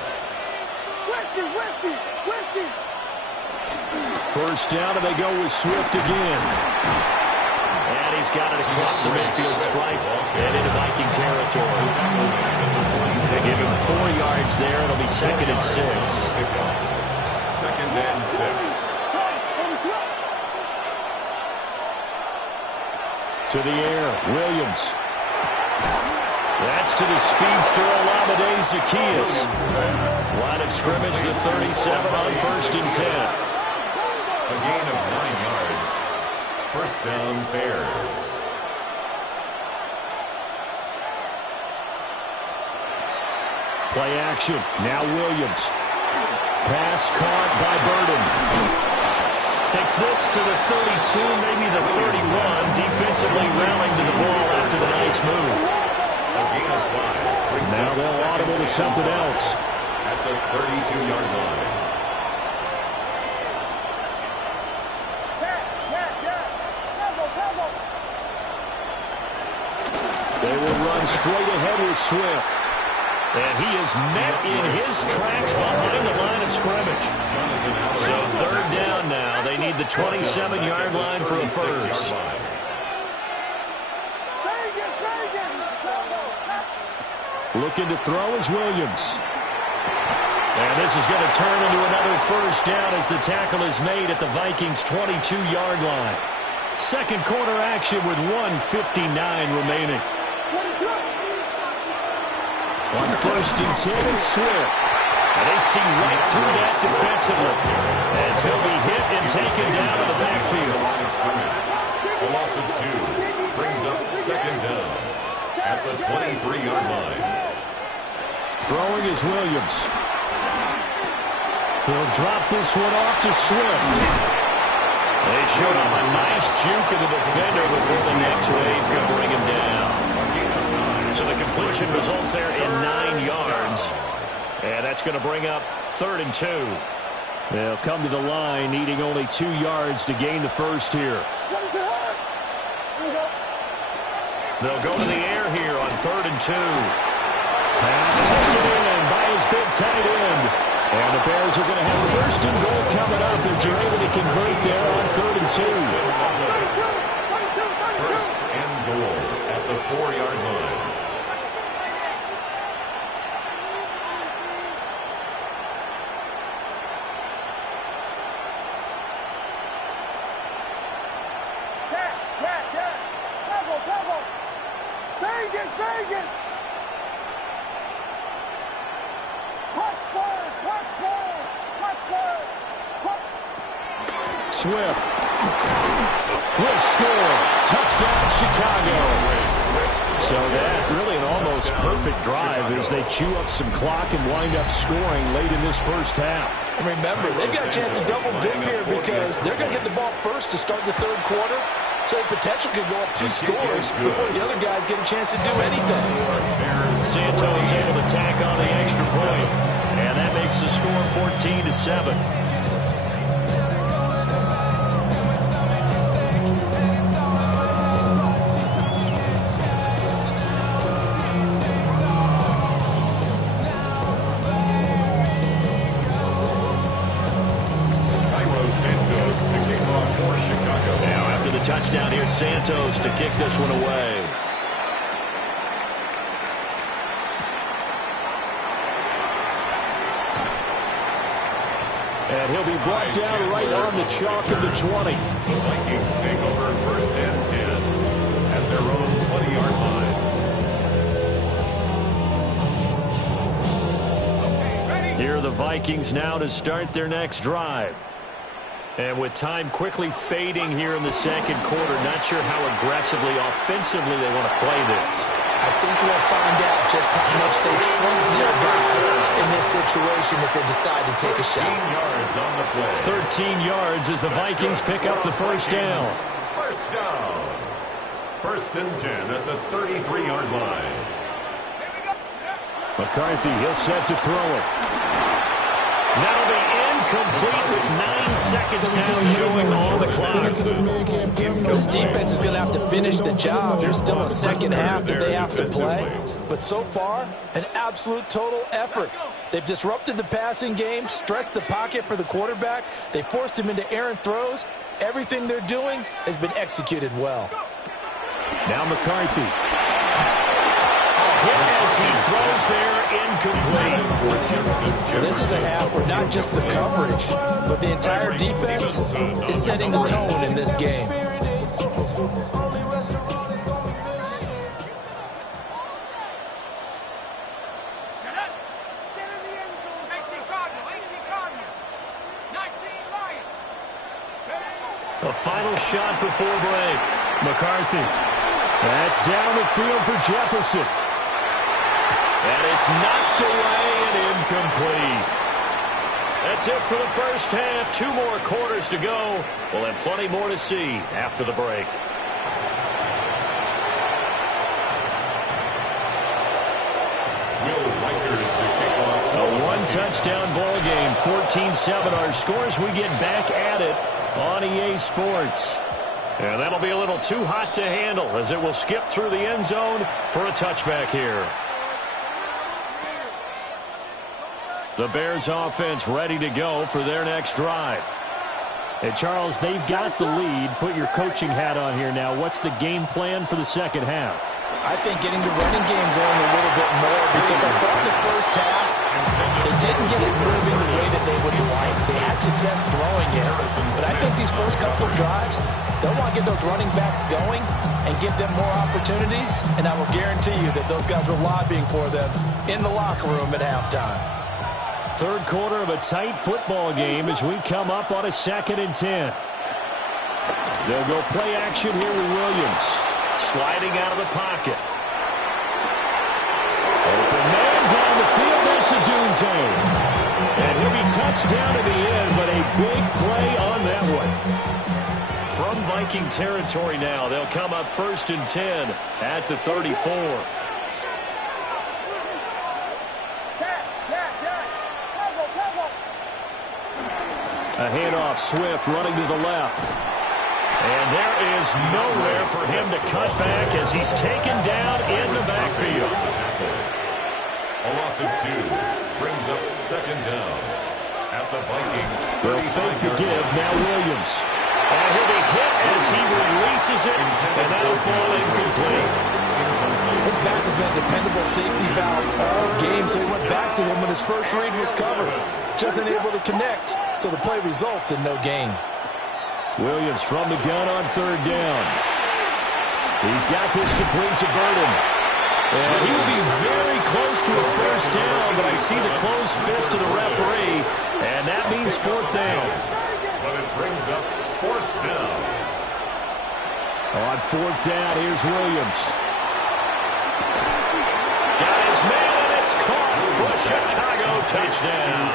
First down, and they go with Swift again. And he's got it across the midfield stripe and into Viking territory. They give him 4 yards there. It'll be 2nd and 6. 2nd and 6. To the air, Williams. That's to the speedster, Olamide Zaccheaus. Line of scrimmage, the 37 on 1st and 10. A gain of 9 yards. First down, Bears. Play action. Now Williams. Pass caught by Burden. Takes this to the 32, maybe the 31. Defensively rallying to the ball after the nice move. A gain of 5. Now they'll audible to something else. At the 32-yard line. They will run straight ahead with Swift. And he is met in his tracks behind the line of scrimmage. So 3rd down now. They need the 27-yard line for a first. Looking to throw is Williams. And this is going to turn into another first down as the tackle is made at the Vikings' 22-yard line. Second quarter action with 1:59 remaining. On 1st and 10, it's Swift. And they see right through that defensively as he'll be hit and taken down to the backfield. A loss of 2 brings up 2nd down at the 23-yard line. Throwing is Williams. He'll drop this one off to Swift. They showed him a nice juke of the defender before the next wave could bring him down. So the completion results there in 9 yards. And that's going to bring up 3rd and 2. They'll come to the line needing only 2 yards to gain the first here. They'll go to the air here on 3rd and 2. Pass taken in by his big tight end. And the Bears are going to have 1st and goal coming up as they're able to convert there on 3rd and 2. 1st and goal at the 4-yard line. Swift will score. Touchdown, Chicago. So that really an almost perfect drive as they chew up some clock and wind up scoring late in this first half. And remember, they've got a chance to double dip here because they're going to get the ball first to start the 3rd quarter. So the potential could go up 2 scores before the other guys get a chance to do anything. Santos able to tack on the extra point. And that makes the score 14-7. Touchdown here, Santos, to kick this one away. And he'll be brought down right on the chalk of the 20. The Vikings take over 1st and 10 at their own 20-yard line. Here are the Vikings now to start their next drive. And with time quickly fading here in the 2nd quarter, not sure how aggressively, offensively they want to play this. I think we'll find out just how much they trust their guys in this situation if they decide to take a shot. 13 yards on the play. 13 yards as the Vikings pick up the first down. First down. 1st and 10 at the 33-yard line. McCarthy, he'll set to throw it. That'll be incomplete with 9 seconds now showing on the clock. This defense is going to have to finish the job. There's still a second half that they have to play. but so far, an absolute total effort. They've disrupted the passing game, stressed the pocket for the quarterback. They forced him into errant throws. Everything they're doing has been executed well. Now McCarthy. Hit as he throws there, incomplete. This is a half where not just the coverage, but the entire defense is setting the tone in this game. A final shot before break. McCarthy. That's down the field for Jefferson. And it's knocked away and incomplete. That's it for the first half. 2 more quarters to go. We'll have plenty more to see after the break. Will Reichard to kick off. A 1-touchdown ball game. 14-7 our scores. We get back at it on EA Sports. And that'll be a little too hot to handle as it will skip through the end zone for a touchback here. The Bears offense ready to go for their next drive. And Charles, they've got the lead. Put your coaching hat on here now. What's the game plan for the second half? I think getting the running game going a little bit more, because I thought the first half they didn't get it moving the way that they would like. They had success throwing it, but I think these first couple of drives, they'll want to get those running backs going and give them more opportunities, and I will guarantee you that those guys were lobbying for them in the locker room at halftime. Third quarter of a tight football game as we come up on a 2nd and 10. They'll go play action here with Williams. Sliding out of the pocket. Open man down the field. That's Odunze. And he'll be touched down to the end, but a big play on that one. From Viking territory now, they'll come up 1st and 10 at the 34. A handoff, Swift running to the left. And there is nowhere for him to cut back as he's taken down in the backfield. A loss of 2 brings up 2nd down at the Vikings. They'll fake the give. Now Williams. And he'll be hit as he releases it, and that'll fall incomplete. His back has been a dependable safety valve all game, so he went back to him when his first read was covered. Just unable to connect, so the play results in no gain. Williams from the gun on 3rd down. He's got this complete to Burden. And he will be very close to a first down, but I see the closed fist of the referee, and that means 4th down. But it brings up 4th down. On 4th down, here's Williams. Got his man, and it's caught for a Chicago touchdown.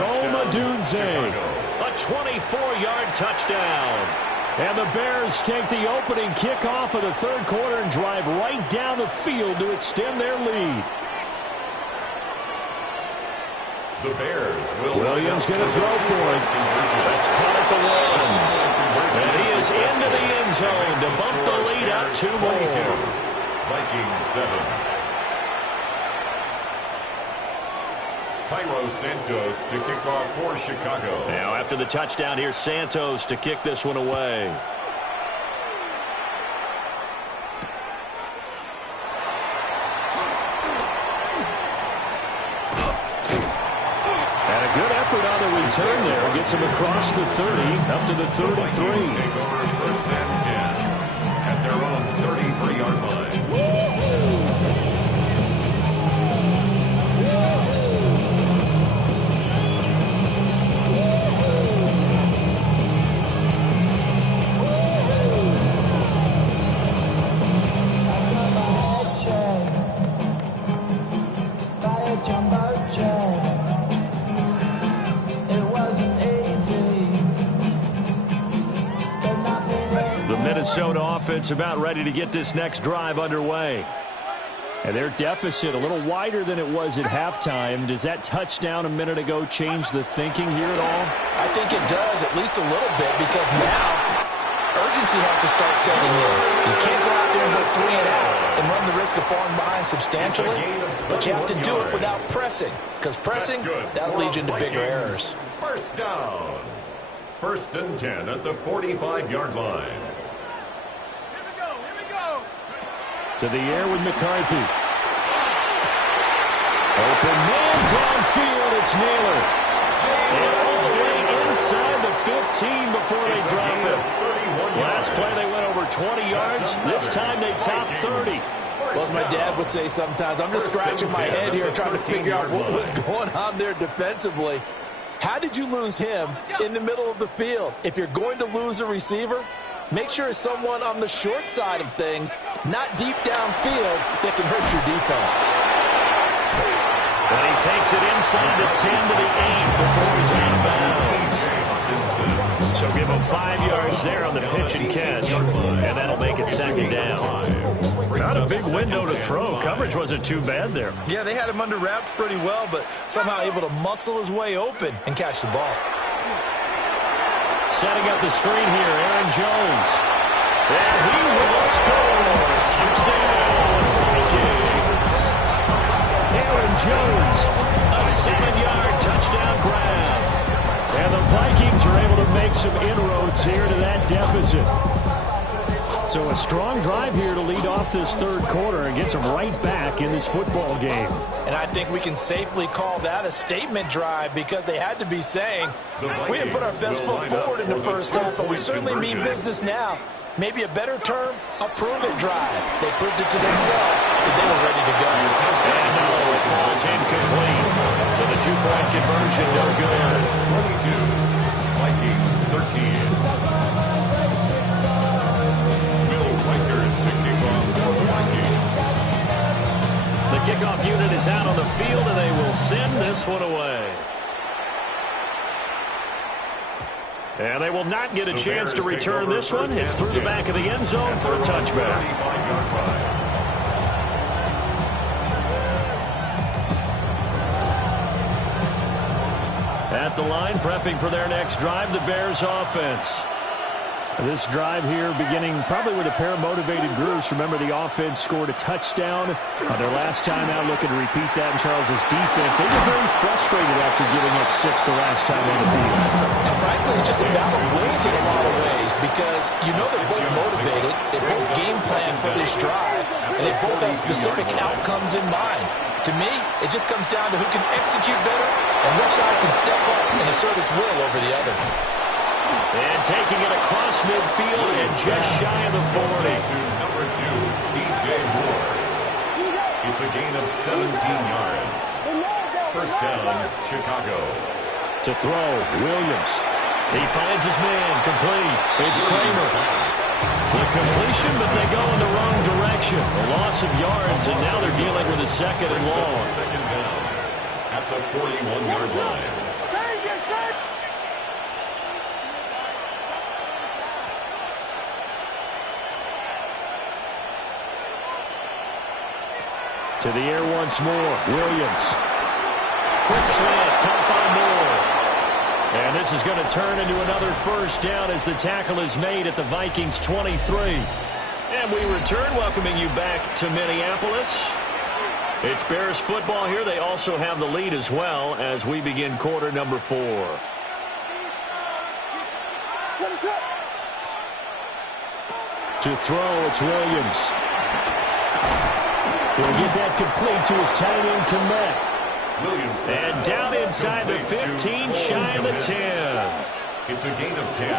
Rome Odunze. A 24-yard touchdown. And the Bears take the opening kickoff of the 3rd quarter and drive right down the field to extend their lead. The Bears will. Williams going to throw for it. That's caught at the 1. And he is into the end zone to bump the lead up 2 more. Vikings 7. Cairo Santos to kick off for Chicago. Now after the touchdown, here's Santos to kick this one away. And a good effort on the return there. Gets him across the 30, up to the 33. Take over 1st and 10 at their own 33-yard line. Minnesota offense about ready to get this next drive underway. And their deficit a little wider than it was at halftime. Does that touchdown a minute ago change the thinking here at all? I think it does, at least a little bit, because now urgency has to start setting in. You can't go out there and go 3 and out and run the risk of falling behind substantially, but you have to do it without pressing, because pressing, that'll lead you into bigger errors. First down. 1st and 10 at the 45-yard line. Here we go. To the air with McCarthy. Open man downfield, it's Naylor. And all the way inside the 15 before they drop him. Last play they went over 20 yards. This time they topped 30. Well, as my dad would say sometimes, I'm just scratching my head here trying to figure out what was going on there defensively. How did you lose him in the middle of the field? If you're going to lose a receiver, make sure it's someone on the short side of things, not deep downfield, that can hurt your defense. And he takes it inside the 10 to the 8 before he's out of bounds. So give him 5 yards there on the pitch and catch, and that'll make it 2nd down. Not a big window to throw. Coverage wasn't too bad there. Yeah, they had him under wraps pretty well, but somehow able to muscle his way open and catch the ball. Setting up the screen here, Aaron Jones. And he will score. Touchdown, Vikings. Aaron Jones, a 7-yard touchdown grab. And the Vikings are able to make some inroads here to that deficit. So a strong drive here to lead off this 3rd quarter and gets them right back in this football game. And I think we can safely call that a statement drive, because they had to be saying, we didn't put our best foot forward in the first half, but we certainly mean business now. Maybe a better term, a prove-it drive. They proved it to themselves that they were ready to go. And no, it falls incomplete. So the 2-point conversion, no good. 22, Vikings 13. The kickoff unit is out on the field, and they will send this one away. And they will not get a chance to return this one. It's through the back of the end zone for a touchback. At the line, prepping for their next drive, the Bears offense. This drive here beginning probably with a pair of motivated groups. Remember, the offense scored a touchdown their last time out, looking to repeat that in Charles's defense. They were very frustrated after giving up 6 the last time on the field. And frankly, it's just a battle of wills in a lot of ways, because you know they're both motivated, they both game plan for this drive, and they both have specific outcomes in mind. To me, it just comes down to who can execute better and which side can step up and assert its will over the other. And taking it across midfield and just shy of the 40. To number 2, DJ Moore. It's a gain of 17 yards. First down, Chicago. To throw, Williams. He finds his man, complete. It's Kramer. The completion, but they go in the wrong direction. A loss of yards, and now they're dealing with a 2nd and long. Second down at the 41-yard line. To the air once more, Williams. Quick slant, caught by Moore. And this is going to turn into another first down as the tackle is made at the Vikings 23. And we return, welcoming you back to Minneapolis. It's Bears football here. They also have the lead as well as we begin quarter number 4. To throw, it's Williams. He'll get that complete to his tight end, Kmet. And down inside the 15, shy of the 10. It's a gain of 10.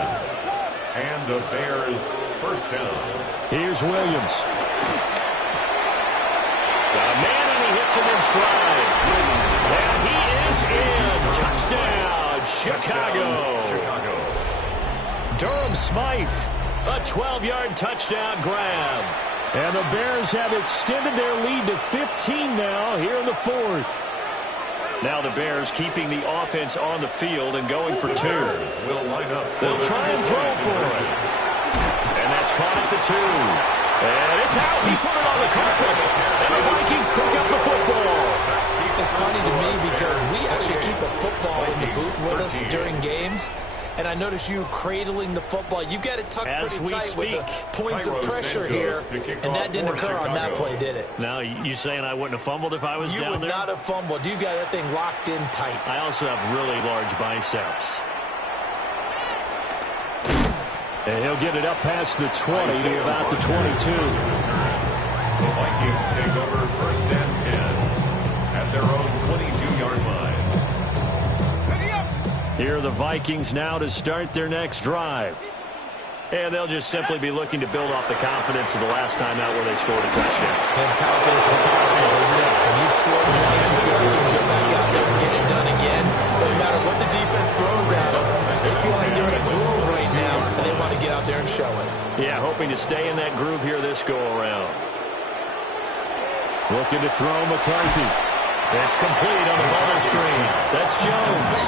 And the Bears first down. Here's Williams. The man, and he hits him in stride. And he is in. Touchdown, Chicago. Durham Smythe, a 12-yard touchdown grab. And the Bears have extended their lead to 15 now here in the 4th. Now the Bears keeping the offense on the field and going for 2. They'll try and throw for it. And that's caught at the 2. And it's out. He put it on the carpet. And the Vikings pick up the football. It's funny to me because we actually keep a football in the booth with us during games. And I notice you cradling the football. You got it tucked pretty tight with the points of pressure here. And that didn't occur on that play, did it? Now, you saying I wouldn't have fumbled if I was down there? You would not have fumbled. You got that thing locked in tight. I also have really large biceps. And he'll get it up past the 20 to about the 22. The Vikings take over 1st and 10 at their own 22-yard line. Here are the Vikings now to start their next drive. And they'll just simply be looking to build off the confidence of the last time out where they scored a touchdown. And confidence is powerful, isn't it? When you score once, you feel like you can go back out there and get it done again. No matter what the defense throws at them, they feel like they're in a groove right now, and they want to get out there and show it. Yeah, hoping to stay in that groove here this go-around. Looking to throw McCarthy. It's complete on the bubble screen. That's Jones.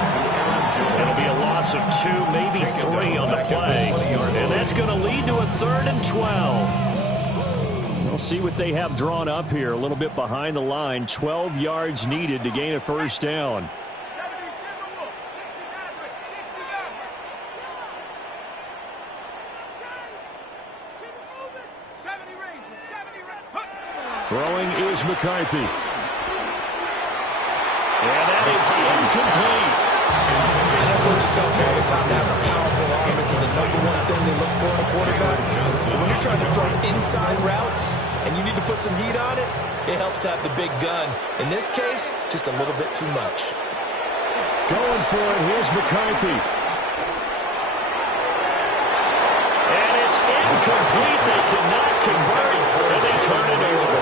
It'll be a loss of 2, maybe 3 on the play. And that's going to lead to a 3rd and 12. We'll see what they have drawn up here. A little bit behind the line. 12 yards needed to gain a first down. Throwing is McCarthy. Yeah, that is incomplete. I know coaches tell us all the time to have a powerful arm isn't the #1 thing they look for in a quarterback. When you're trying to throw inside routes and you need to put some heat on it, it helps have the big gun. In this case, just a little bit too much. Going for it. Here's McCarthy. And it's incomplete. They cannot convert, and they turn it over.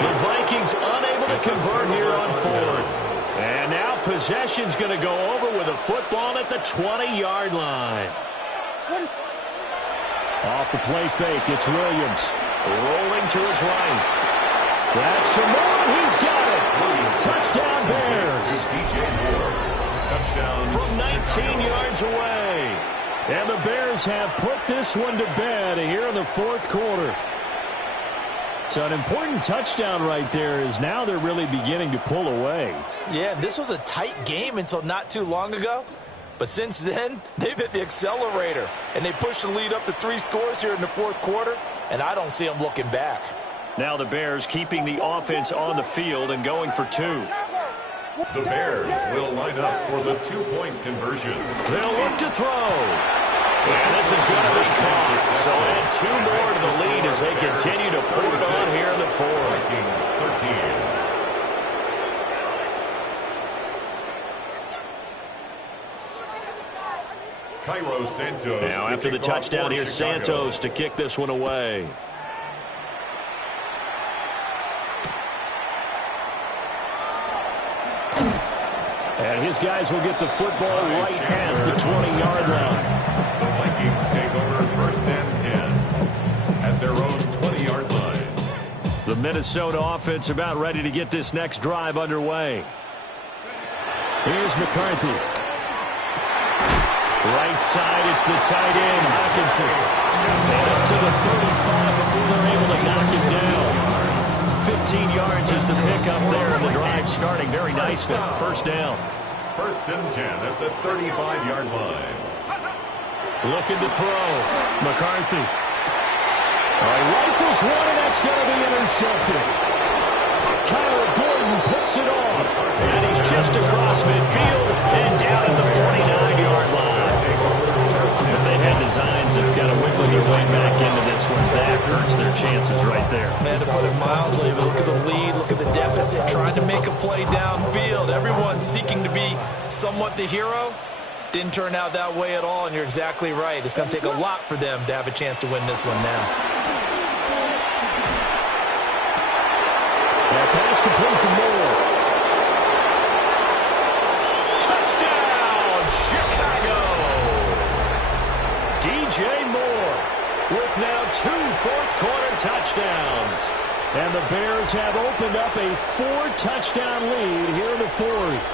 The Vikings unable to convert here on 4th. And now possession's going to go over with a football at the 20-yard line. Off the play fake, it's Williams. Rolling to his right. That's to Moore. He's got it. Touchdown Bears. Touchdown. From 19 yards away. And the Bears have put this one to bed here in the 4th quarter. So an important touchdown right there is now they're really beginning to pull away. Yeah, this was a tight game until not too long ago. But since then, they've hit the accelerator. And they pushed the lead up to 3 scores here in the 4th quarter. And I don't see them looking back. Now the Bears keeping the offense on the field and going for 2. The Bears will line up for the 2-point conversion. They'll look to throw. And this is going to be caught. So add 2 more to the lead as they continue to pour it on here in the 4th. Vikings 13. Cairo Santos. Now after the touchdown, here's Santos to kick this one away. And his guys will get the football right at the 20-yard line. The Vikings take over 1st and 10 at their own 20-yard line. The Minnesota offense about ready to get this next drive underway. Here's McCarthy. Right side, it's the tight end, Hockenson. And up to the 35 before they're able to knock him down. 15 yards is the pickup there, and the drive starting very nicely. First down. 1st and 10 at the 35-yard line. Looking to throw. McCarthy. All right, rifles one, and that's going to be intercepted. Kyler Gordon picks it off. And he's just across midfield and down at the 49-yard line. If they had designs of kind of wiggling their way back into this one, that hurts their chances right there. Man, to put it mildly, look at the lead, look at the deficit, trying to make a play downfield. Everyone seeking to be somewhat the hero. Didn't turn out that way at all, and you're exactly right. It's going to take a lot for them to have a chance to win this one now. That pass complete to Moore. Touchdown, Chicago! DJ Moore with now 2 fourth-quarter touchdowns. And the Bears have opened up a 4-touchdown lead here in the 4th.